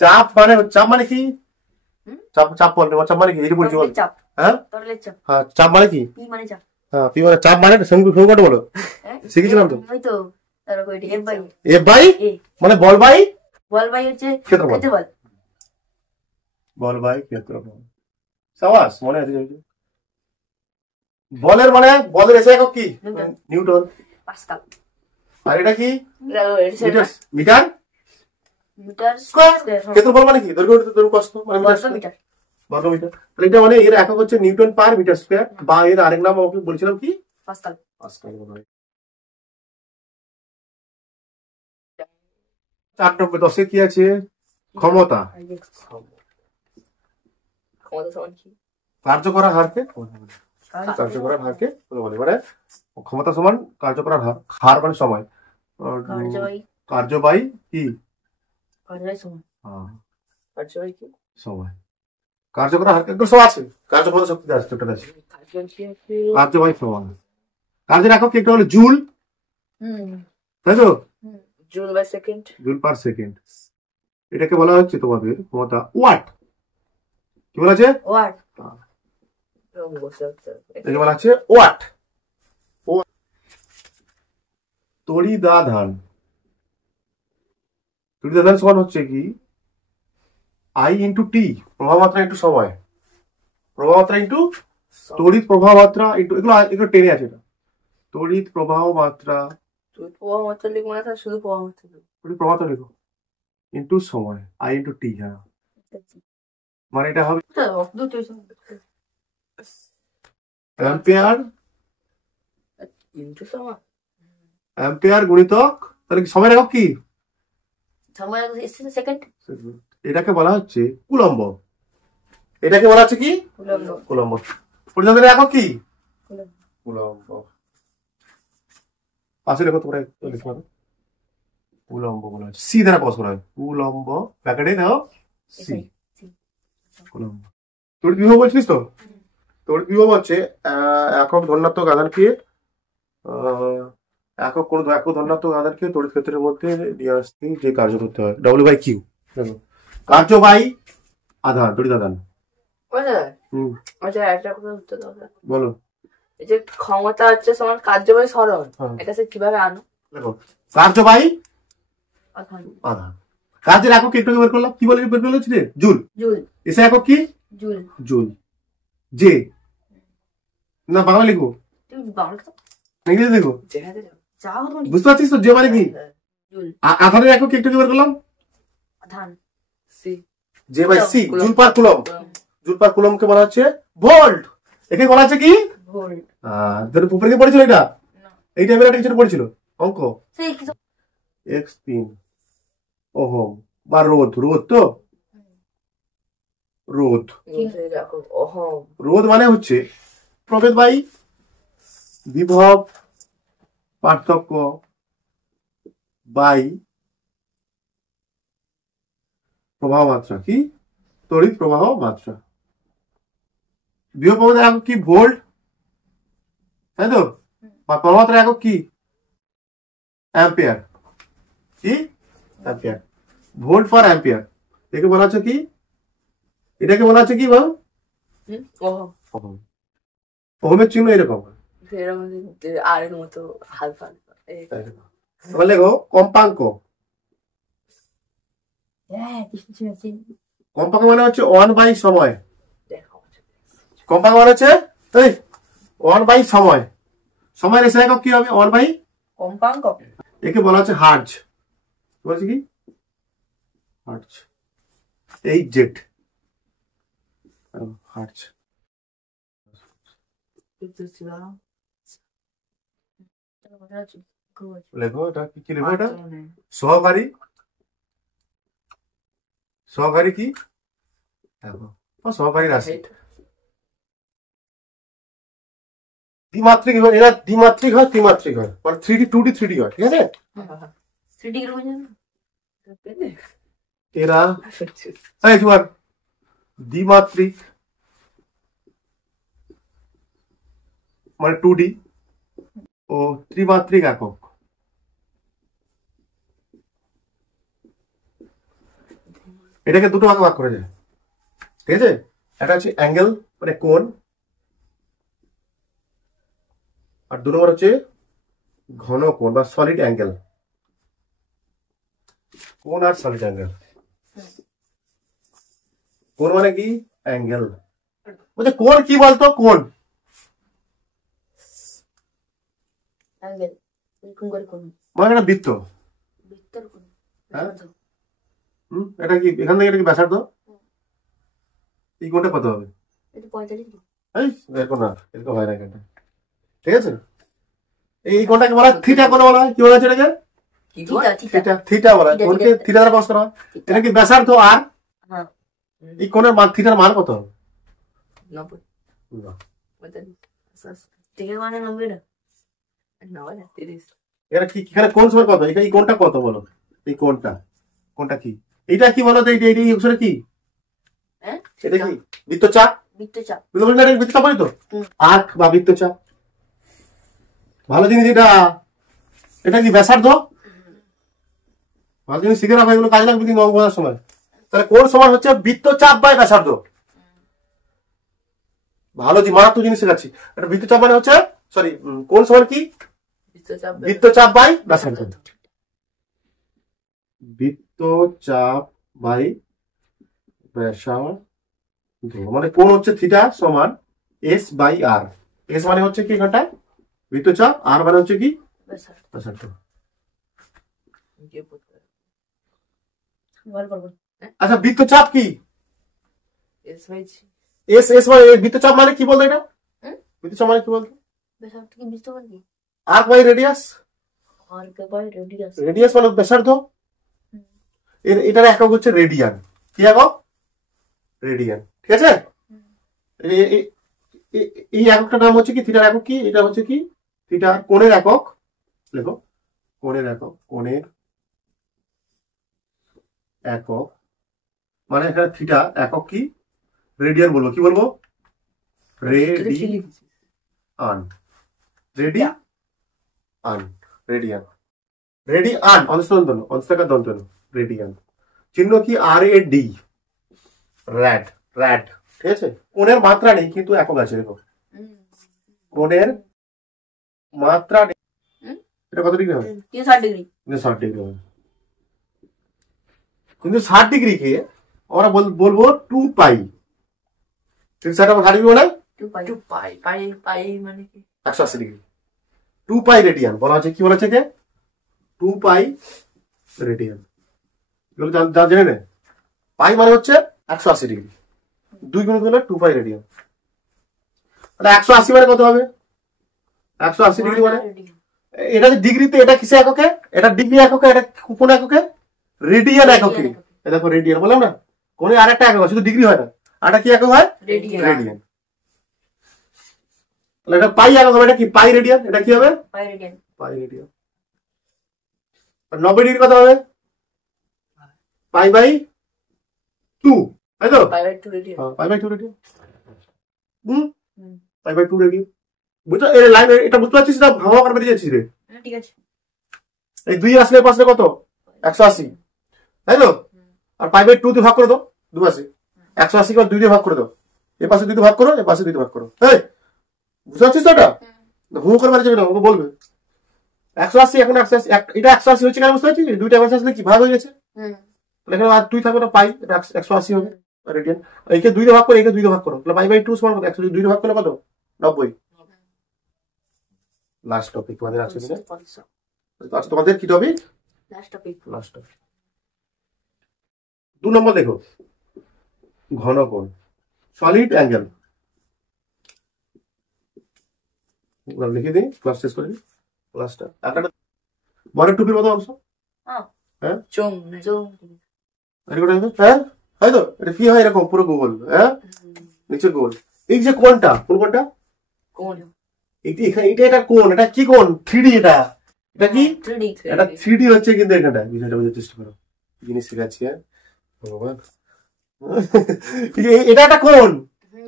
চাপ মানে, চাপ মানে কি, চাপ চাপ বলতে চাপ মানে কি, এই যে বলছি বল। চাপ। হ্যাঁ তরলের চাপ। হ্যাঁ চাপ মানে কি, পি মানে চাপ। হ্যাঁ পি মানে চাপ মানে সমীকরণ বলো, শিখেছিলাম তো। ওই তো তারপর এফ বাই এফ বাই এ। মানে বল বাই বল বাই হচ্ছে ক্ষেত্রফল, ক্ষেত্রফল। বল বাই ক্ষেত্রফল। সাবাস, মনে আছে। বলের মানে বলের এসে একক কি নিউটন। নিউটন। পাস্কাল। আর এটা কি মিটার মিটার মিটার স্কয়ার। ক্ষেত্রফল মানে কি দৈর্ঘ্য দৈর্ঘ্য কষ্ট মানে মিটার স্কয়ার, মিটার। বর্গমিটার। তাহলে এটা মানে এর একক হচ্ছে নিউটন পার মিটার স্কয়ার, বা এর আরেক নাম আমাকে বলছিলাম কি পাস্কাল। পাস্কাল মনে হয়। 4 নম্বর 10 কি আছে, ক্ষমতা। ক্ষমতা সমান কি কার্য করার হারকে কার্য করার হারকে বলে, মানে ক্ষমতা সমান কার্য করার হার, হার মানে সময়, কার্য বাই কার্য বাই কি কার্য বাই সময়। কার্য হয় কি সময়। কার্য করার হার এগুলো সব আছে, কার্য করার শক্তি আছে, ছোট আছে। কার্য কি কার্য বাই সময়। কার্যের একক একটা হলো জুল, তাই তো, joule by second joule per second. এটাকে বলা হচ্ছে তোমাদের ক্ষমতা ওয়াট, কি বলা আছে ওয়াট। এটাকে বলা হচ্ছে ওয়াট। তড়িদাধান, তড়িদাধান সমান হচ্ছে কি আই ইন্টু টি, প্রভাব মাত্রা ইন্টু সময়, প্রভাব মাত্রা ইন্টু তড়িৎ প্রবাহ মাত্রা ইন্টু, এগুলো এগুলো টেনে আছে এটা, তড়িৎ প্রবাহ মাত্রা, তুই প্রবাহ মাত্রা লিখবো না, তাহলে শুধু প্রবাহ মাত্রা লিখবো। তড়িৎ প্রবাহ মাত্রা লিখো ইন্টু সময়, আই ইন্টু টি। হ্যাঁ মানে এটা হবে অ্যাম্পিয়ার, ইন্টু সময় অ্যাম্পিয়ার গুণিতক, তাহলে কি সময়ের একক কি সময় সেকেন্ড। এটাকে বলা হচ্ছে কুলম্ব, এটাকে বলা হচ্ছে কি উলম্ব। কুলম্ব। পরিমাপের একক কি কুলম্ব। পাশে লেখো তোমরা লিখতে পারো, উলম্ব বলা হচ্ছে, সি দ্বারা প্রকাশ করা হয়, উলম্ব ব্র্যাকেটে দাও সি, কুলম্ব। তড়িৎ বিভব বলছিস তো? তড়িৎ বিভব হচ্ছে একক ধনাত্মক আধানকে একক ধনাত্মক আধানকে তড়িৎ ক্ষেত্রের মধ্যে নিয়ে আসতে যে কার্য করতে হয়, W/Q। কার্য বাই আধান, তড়িৎ আধান। আচ্ছা, একটা কথা উত্তর দাও। বলো। এই যে ক্ষমতা হচ্ছে সমান কার্য বাই সরণ, এটা সে কিভাবে আনো? দেখো, কার্য বাই আধান। আধান। কাজের একক একটু বের করলাম, কি বলে বের করলো রে? জুল। জুল। এসে একক কি? জুল। জুল। যে না বাংলা লিখবো, তুমি বাংলা ইংরেজি লিখবো, যাও তুমি। বুঝতে পারছিস তো? যে মানে কি? জুল। আধানের একক একটু বের করলাম, আধান। সি। যে by C, joule per coulomb. Joule per কুলমকে বলা হচ্ছে ভোল্ট। একে বলা হচ্ছে কি? ভোল্ট। তোর উপরে কি পড়েছিল এটা? এই টাইপের একটা কিছু পড়েছিল অঙ্ক। x3 ওহম বা রোধ। রোধ তো রোধ। রোধ মানে হচ্ছে প্রভেদ বাই বিভব পার্থক্য বাই প্রবাহ মাত্রা। কি? তড়িৎ প্রবাহ মাত্রা। বিভব প্রভেদের একক কি? ভোল্ট, তাই তো? প্রবাহ মাত্রার একক কি? অ্যাম্পিয়ার। কি? অ্যাম্পিয়ার। Volt for ampere. একে বলা হচ্ছে কি? এটাকে বলা হচ্ছে কি বল? ওহম। ওহমের চিহ্ন এরকম আর এর মতো হালকা। এবার লেখো কম্পাঙ্ক। কম্পাঙ্ক মানে হচ্ছে 1/, সময়। কম্পাঙ্ক মানে হচ্ছে 1/, সময়। সময়ের এসে একক কি হবে? 1/। কম্পাঙ্ক। একে বলা হচ্ছে হার্জ। বলছি কি? হার্জ। HZ hertz. লেখো এটা কি লিখবো? এটা সহকারী। সহকারী কি? সহকারী রাশি। দ্বিমাত্রিক হয়, এরা দ্বিমাত্রিক হয়, ত্রিমাত্রিক হয়, মানে 3D 2D 3D হয়, ঠিক আছে? এরা দ্বিমাত্রিক মানে 2D ও ত্রিমাত্রিক একক। এটাকে দুটো ভাগে ভাগ করা যায়, ঠিক আছে? একটা হচ্ছে অ্যাঙ্গেল মানে কোণ, আর 2 নম্বর হচ্ছে ঘন কোণ বা সলিড অ্যাঙ্গেল। কোণ আর সলিড অ্যাঙ্গেল। কোণ মানে কি? অ্যাঙ্গেল। বলছে কোণ কি বলতো? কোণ মানে একটা বৃত্ত। এটা কি এখান থেকে? এটা কি ব্যাসার্ধ? এই কোণটা কত হবে? এরকম না, এরকম হয় না কেন? ঠিক আছে, এই কোণটাকে বলা হয় থিটা কোণ বলা হয়। কি বলা হচ্ছে এটাকে? থিটা বলা হয়। কোণকে থিটা দ্বারা প্রকাশ করা হয়। এটা কি ব্যাসার্ধ? আর এই কোণের মান, থিটার মান কত হবে? 90। এটা কি? এখানে কোণ সমান কত? এই কোণটা কত বলো? এই কোণটা, কোণটা কি? এইটা কি বলো তো? এইটা এই অংশটা কি? এটা কি? বৃত্তচাপ। বৃত্তচাপ বলি তো, আর্ক বা বৃত্তচাপ। ভালো জিনিস এটা। এটা কি ব্যাসার্ধ? ভালো জিনিস শিখে রাখো, এগুলো কাজে লাগবে কিন্তু অঙ্ক করার সময়। তাহলে কোণ সমান হচ্ছে বৃত্তচাপ বাই ব্যাসার্ধ। ভালো মারাত্মক জিনিস শেখাচ্ছি। এটা বৃত্তচাপ মানে হচ্ছে, সরি, কোণ সমান কি? বৃত্তচাপ বাই ব্যাসার্ধ। বৃত্তচাপ বাই ব্যাসার্ধ মানে কোণ হচ্ছে থিটা সমান S/R। S মানে হচ্ছে কি? এখানটা বৃত্তচাপ, আর মানে হচ্ছে কি? ব্যাসার্ধ। আচ্ছা, বৃত্তচাপ কি? এস মানে বৃত্তচাপ মানে কি বলতো? এটা বৃত্তচাপ মানে কি বলতো? Arc by radius. রেডিয়াস মানে ব্যাসার্ধ। এটার একক হচ্ছে রেডিয়ান। কি একক? রেডিয়ান, ঠিক আছে? এই এককটার নাম হচ্ছে কি? থিটার একক কি? এটা হচ্ছে কি? থিটা কোণের একক। লেখো কোণের একক। কোণের একক মানে এখানে থিটা একক কি? রেডিয়ান বলবো, কি বলবো? রেডিয়ান, রেডিয়ান, রেডিয়ান অনস্তকা দন্তন, রেডিয়ান। চিহ্ন কি? RAD, র্যাড, র্যাড। ঠিক আছে, কোণের মাত্রা নেই কিন্তু একক আছে। দেখো কোণের মাত্রা নেই, এটা কত ডিগ্রি হবে? 60 ডিগ্রি। 60 ডিগ্রি হবে। কিন্তু 60 ডিগ্রি কে আমরা বলবো 2 পাই। ঠিক আছে, আমরা 60 ডিগ্রি বলে 2 পাই। 2 পাই, পাই পাই মানে কি? 180 ডিগ্রি। 2 পাই রেডিয়ান বলা আছে, কি বলা আছে? 2 পাই রেডিয়ান। এগুলো জেনে নে। পাই মানে হচ্ছে 180 ডিগ্রি, 2 গুণ করলে 2 পাই রেডিয়ান। তাহলে 180 মানে কত হবে? 180 ডিগ্রি মানে এটা যে ডিগ্রিতে, এটা কিসে এককে? এটা ডিগ্রি এককে, এটা কোন এককে? রেডিয়ান এককে। এটা দেখো রেডিয়ান বললাম না, কোনে আরেকটা একক, শুধু ডিগ্রি হয় না, আরেকটা কি একক হয়? রেডিয়ান। তাহলে এটা পাই একক হবে, এটা কি? Pi radian. এটা কি হবে? Pi radian. Pi radian. 90 degree কত হবে? পাই বাই 2, তাই তো? Pi by 2 radian. Pi by 2 radian. Pi by 2 radian. বুঝছো? এই লাইন এটা বুঝতে পারছিস না? ভাবা করে বেরিয়ে যাচ্ছিস রে। ঠিক আছে। এই 2 আসলে পাশে কত? 180, তাই তো? আর পাই বাই 2 দিয়ে ভাগ করে দাও, 2 পাশে 180 কে 2 দিয়ে ভাগ করে দাও, এই পাশে 2 দিয়ে ভাগ করো, এই পাশে 2 দিয়ে ভাগ করো। এই বুঝতে পারছিস তো? এটা হুঁ করে মারি যাবে না, ওকে বলবে 180, এখন 180, এটা 180 হচ্ছে কেন বুঝতে পারছিস? দুইটা পাশে আসলে কি ভাগ হয়ে গেছে, এখানে আর 2 থাকবে না, পাই, এটা 180 হবে রেডিয়ান। এইকে 2 দিয়ে ভাগ করো, এইকে 2 দিয়ে ভাগ করো, তাহলে পাই বাই 2 সমান কত? 100 2 দিয়ে ভাগ করলে কত? 90। লাস্ট টপিক তোমাদের আছে না? আজ তোমাদের কি topic? Last topic. Last topic 2 নম্বর দেখো, ঘনকোণ, সলিড অ্যাঙ্গেল। লিখে দিই, ক্লাস শেষ করে দিই। ক্লাসটা একটা বরের টুপির মতো অংশ, হ্যাঁ চোং হ্যাঁ, তাই তো? এটা কি হয়? এরকম পুরো গোল, হ্যাঁ, নিচে গোল। এই যে কোণটা, কোন কোণটা? কোণ। এটা কোণ, এটা কি কোণ? 3D। এটা কি? 3D। এটা 3D হচ্ছে, কিন্তু এখানটা বিষয়টা বোঝার চেষ্টা করো, জিনিস শেখাচ্ছি। হ্যাঁ ভগবান, এটা একটা কোণ,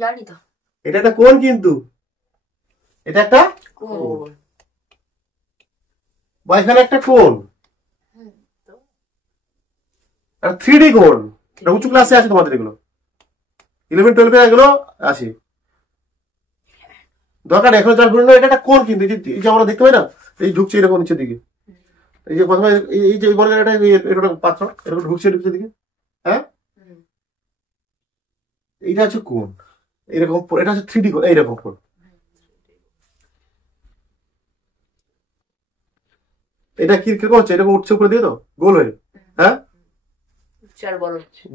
জানি তো। এটা একটা কোণ, কিন্তু এটা একটা কোণ। বা এখানে একটা কোণ, 3D কোণ। এটা উঁচু ক্লাসে আছে তোমাদের, এগুলো 11 12 এগুলো আছে, দরকার এখন যার গুণ। এটা একটা কোণ, কিন্তু এই যে আমরা দেখতে পাই না, এই ঢুকছে এরকম নিচের দিকে, এই যে প্রথমে এই যে বর্গের এটা পাত্র এরকম ঢুকছে নিচের দিকে, হ্যাঁ, এইটা হচ্ছে কোণ এরকম। এটা হচ্ছে 3D কোণ, এইরকম কোণ। এটা কি কিরকম হচ্ছে? এরকম উঠছে উপরে দিয়ে, তো গোল হয়ে, হ্যাঁ,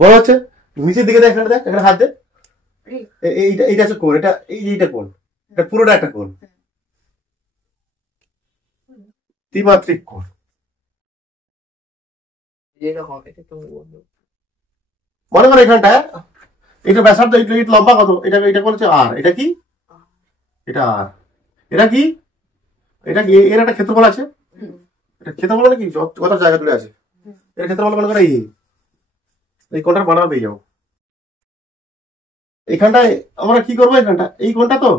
বড় হচ্ছে। নিচের দিকে দেখ, এখানে দেখ, এখানে হাত দে, এইটা হচ্ছে কোণ। এইটা কোণ, এটা পুরোটা একটা কোণ, ত্রিমাত্রিক কোণ। যেরকম এটা তুমি বলছো, মনে করো এখানটায় এটা ব্যাসার্ধ, এটা লম্বা কত? এটা বলছে আর, এটা কি? এটা আর, এটা কি? এটা কি? এর একটা ক্ষেত্রফল আছে, এটা ক্ষেত্রফল মানে কি? কত জায়গা জুড়ে আছে, এর ক্ষেত্রফল মনে করো এই কোণটার বানানো পেয়ে যাবো। এখানটায় আমরা কি করবো? এখানটা এই কোণটা, তো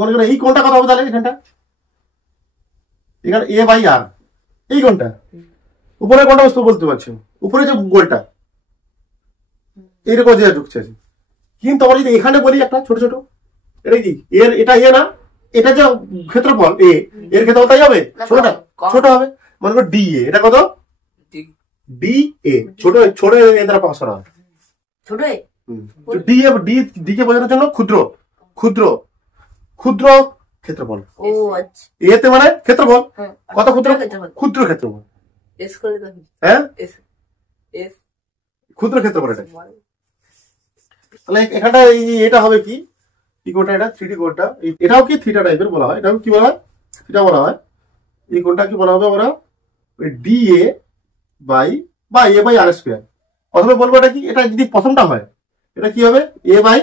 মনে করো এই কোণটা কত হবে তাহলে? এখানটা এখানে A বাই R, এই কোণটা, উপরে কোণটা বস্তু বলতে পারছো, উপরে যে গোলটা এইরকম যে ঢুকছে আছে। কিন্তু আমরা যদি এখানে বলি একটা ছোট ছোট, এটা কি? এটা এ না, এটা যে ক্ষেত্রফল এ, এর ক্ষেত্রফল তাই হবে, ছোট হবে। মনে করো DA, এটা কত? DA, ছোট ছোট এ দ্বারা প্রকাশ করা হয়, ছোট এ। ডি কে বোঝানোর জন্য ক্ষুদ্র, ক্ষুদ্র ক্ষুদ্র ক্ষেত্রফল। ও আচ্ছা, এতে মানে ক্ষেত্রফল, কত ক্ষুদ্র? ক্ষুদ্র ক্ষেত্রফল, এস করে দাও, হ্যাঁ, এস এস ক্ষুদ্র ক্ষেত্রফল এটা। তাহলে এখানটা এটা হবে কি? কি কোণটা? এটা 3D কোণটা, এটাও কি থিটা টাইপের বলা হয়, এটাও কি বলা হয়? থিটা বলা হয়। এই কোণটা কি বলা হবে আমরা? DA by A by R square. প্রথমে বলবো এটা কি? এটা যদি প্রথমটা হয়, এটা কি হবে? A বাই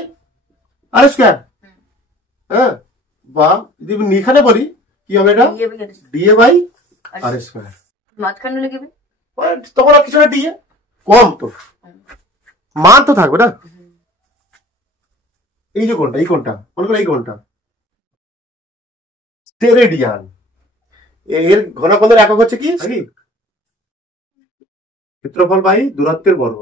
R স্কয়ার, হ্যাঁ, বা যদি এখানে বলি কি হবে? এটা DA বাই R স্কয়ার। মাঝখানে লিখবে তখন আর কিছু না, DA কম তো মান তো থাকবে না, এই যে কোনটা, এই কোনটা, মনে করো এই কোনটা, স্টেরেডিয়ান। এর ঘনকোণের একক হচ্ছে কি? ক্ষেত্রফল বাই দূরত্বের বর্গ।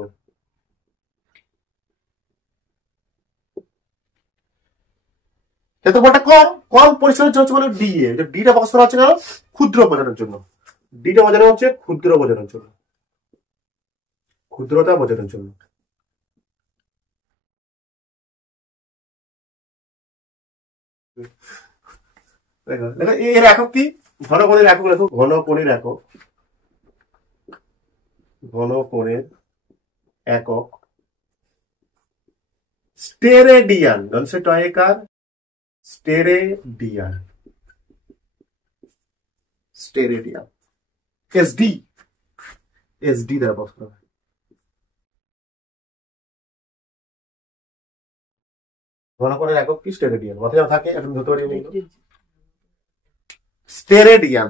ক্ষেত্রফলটা কম, কম পরিসরের জন্য হচ্ছে মানে ডি এ। ডিটা প্রকাশ করা হচ্ছে কেন? ক্ষুদ্র বোঝানোর জন্য। ডিটা বোঝানো হচ্ছে ক্ষুদ্র বোঝানোর জন্য, ক্ষুদ্রতা বোঝানোর জন্য। দেখো দেখো এর একক কি? ঘনকোণের একক লেখো, ঘনকোণের একক, ঘনকোণের একক স্টেরেডিয়ান। ননসে টয়েকার স্টেরেডিয়ান, স্টেরেডিয়ান, এসডি, এসডি দ্বারা প্রকাশ করা হয়। ঘনকোণের একক কি? স্টেরেডিয়ান। মাথায় থাকে এখন ধরতে পারি আমি। স্টেরেডিয়ান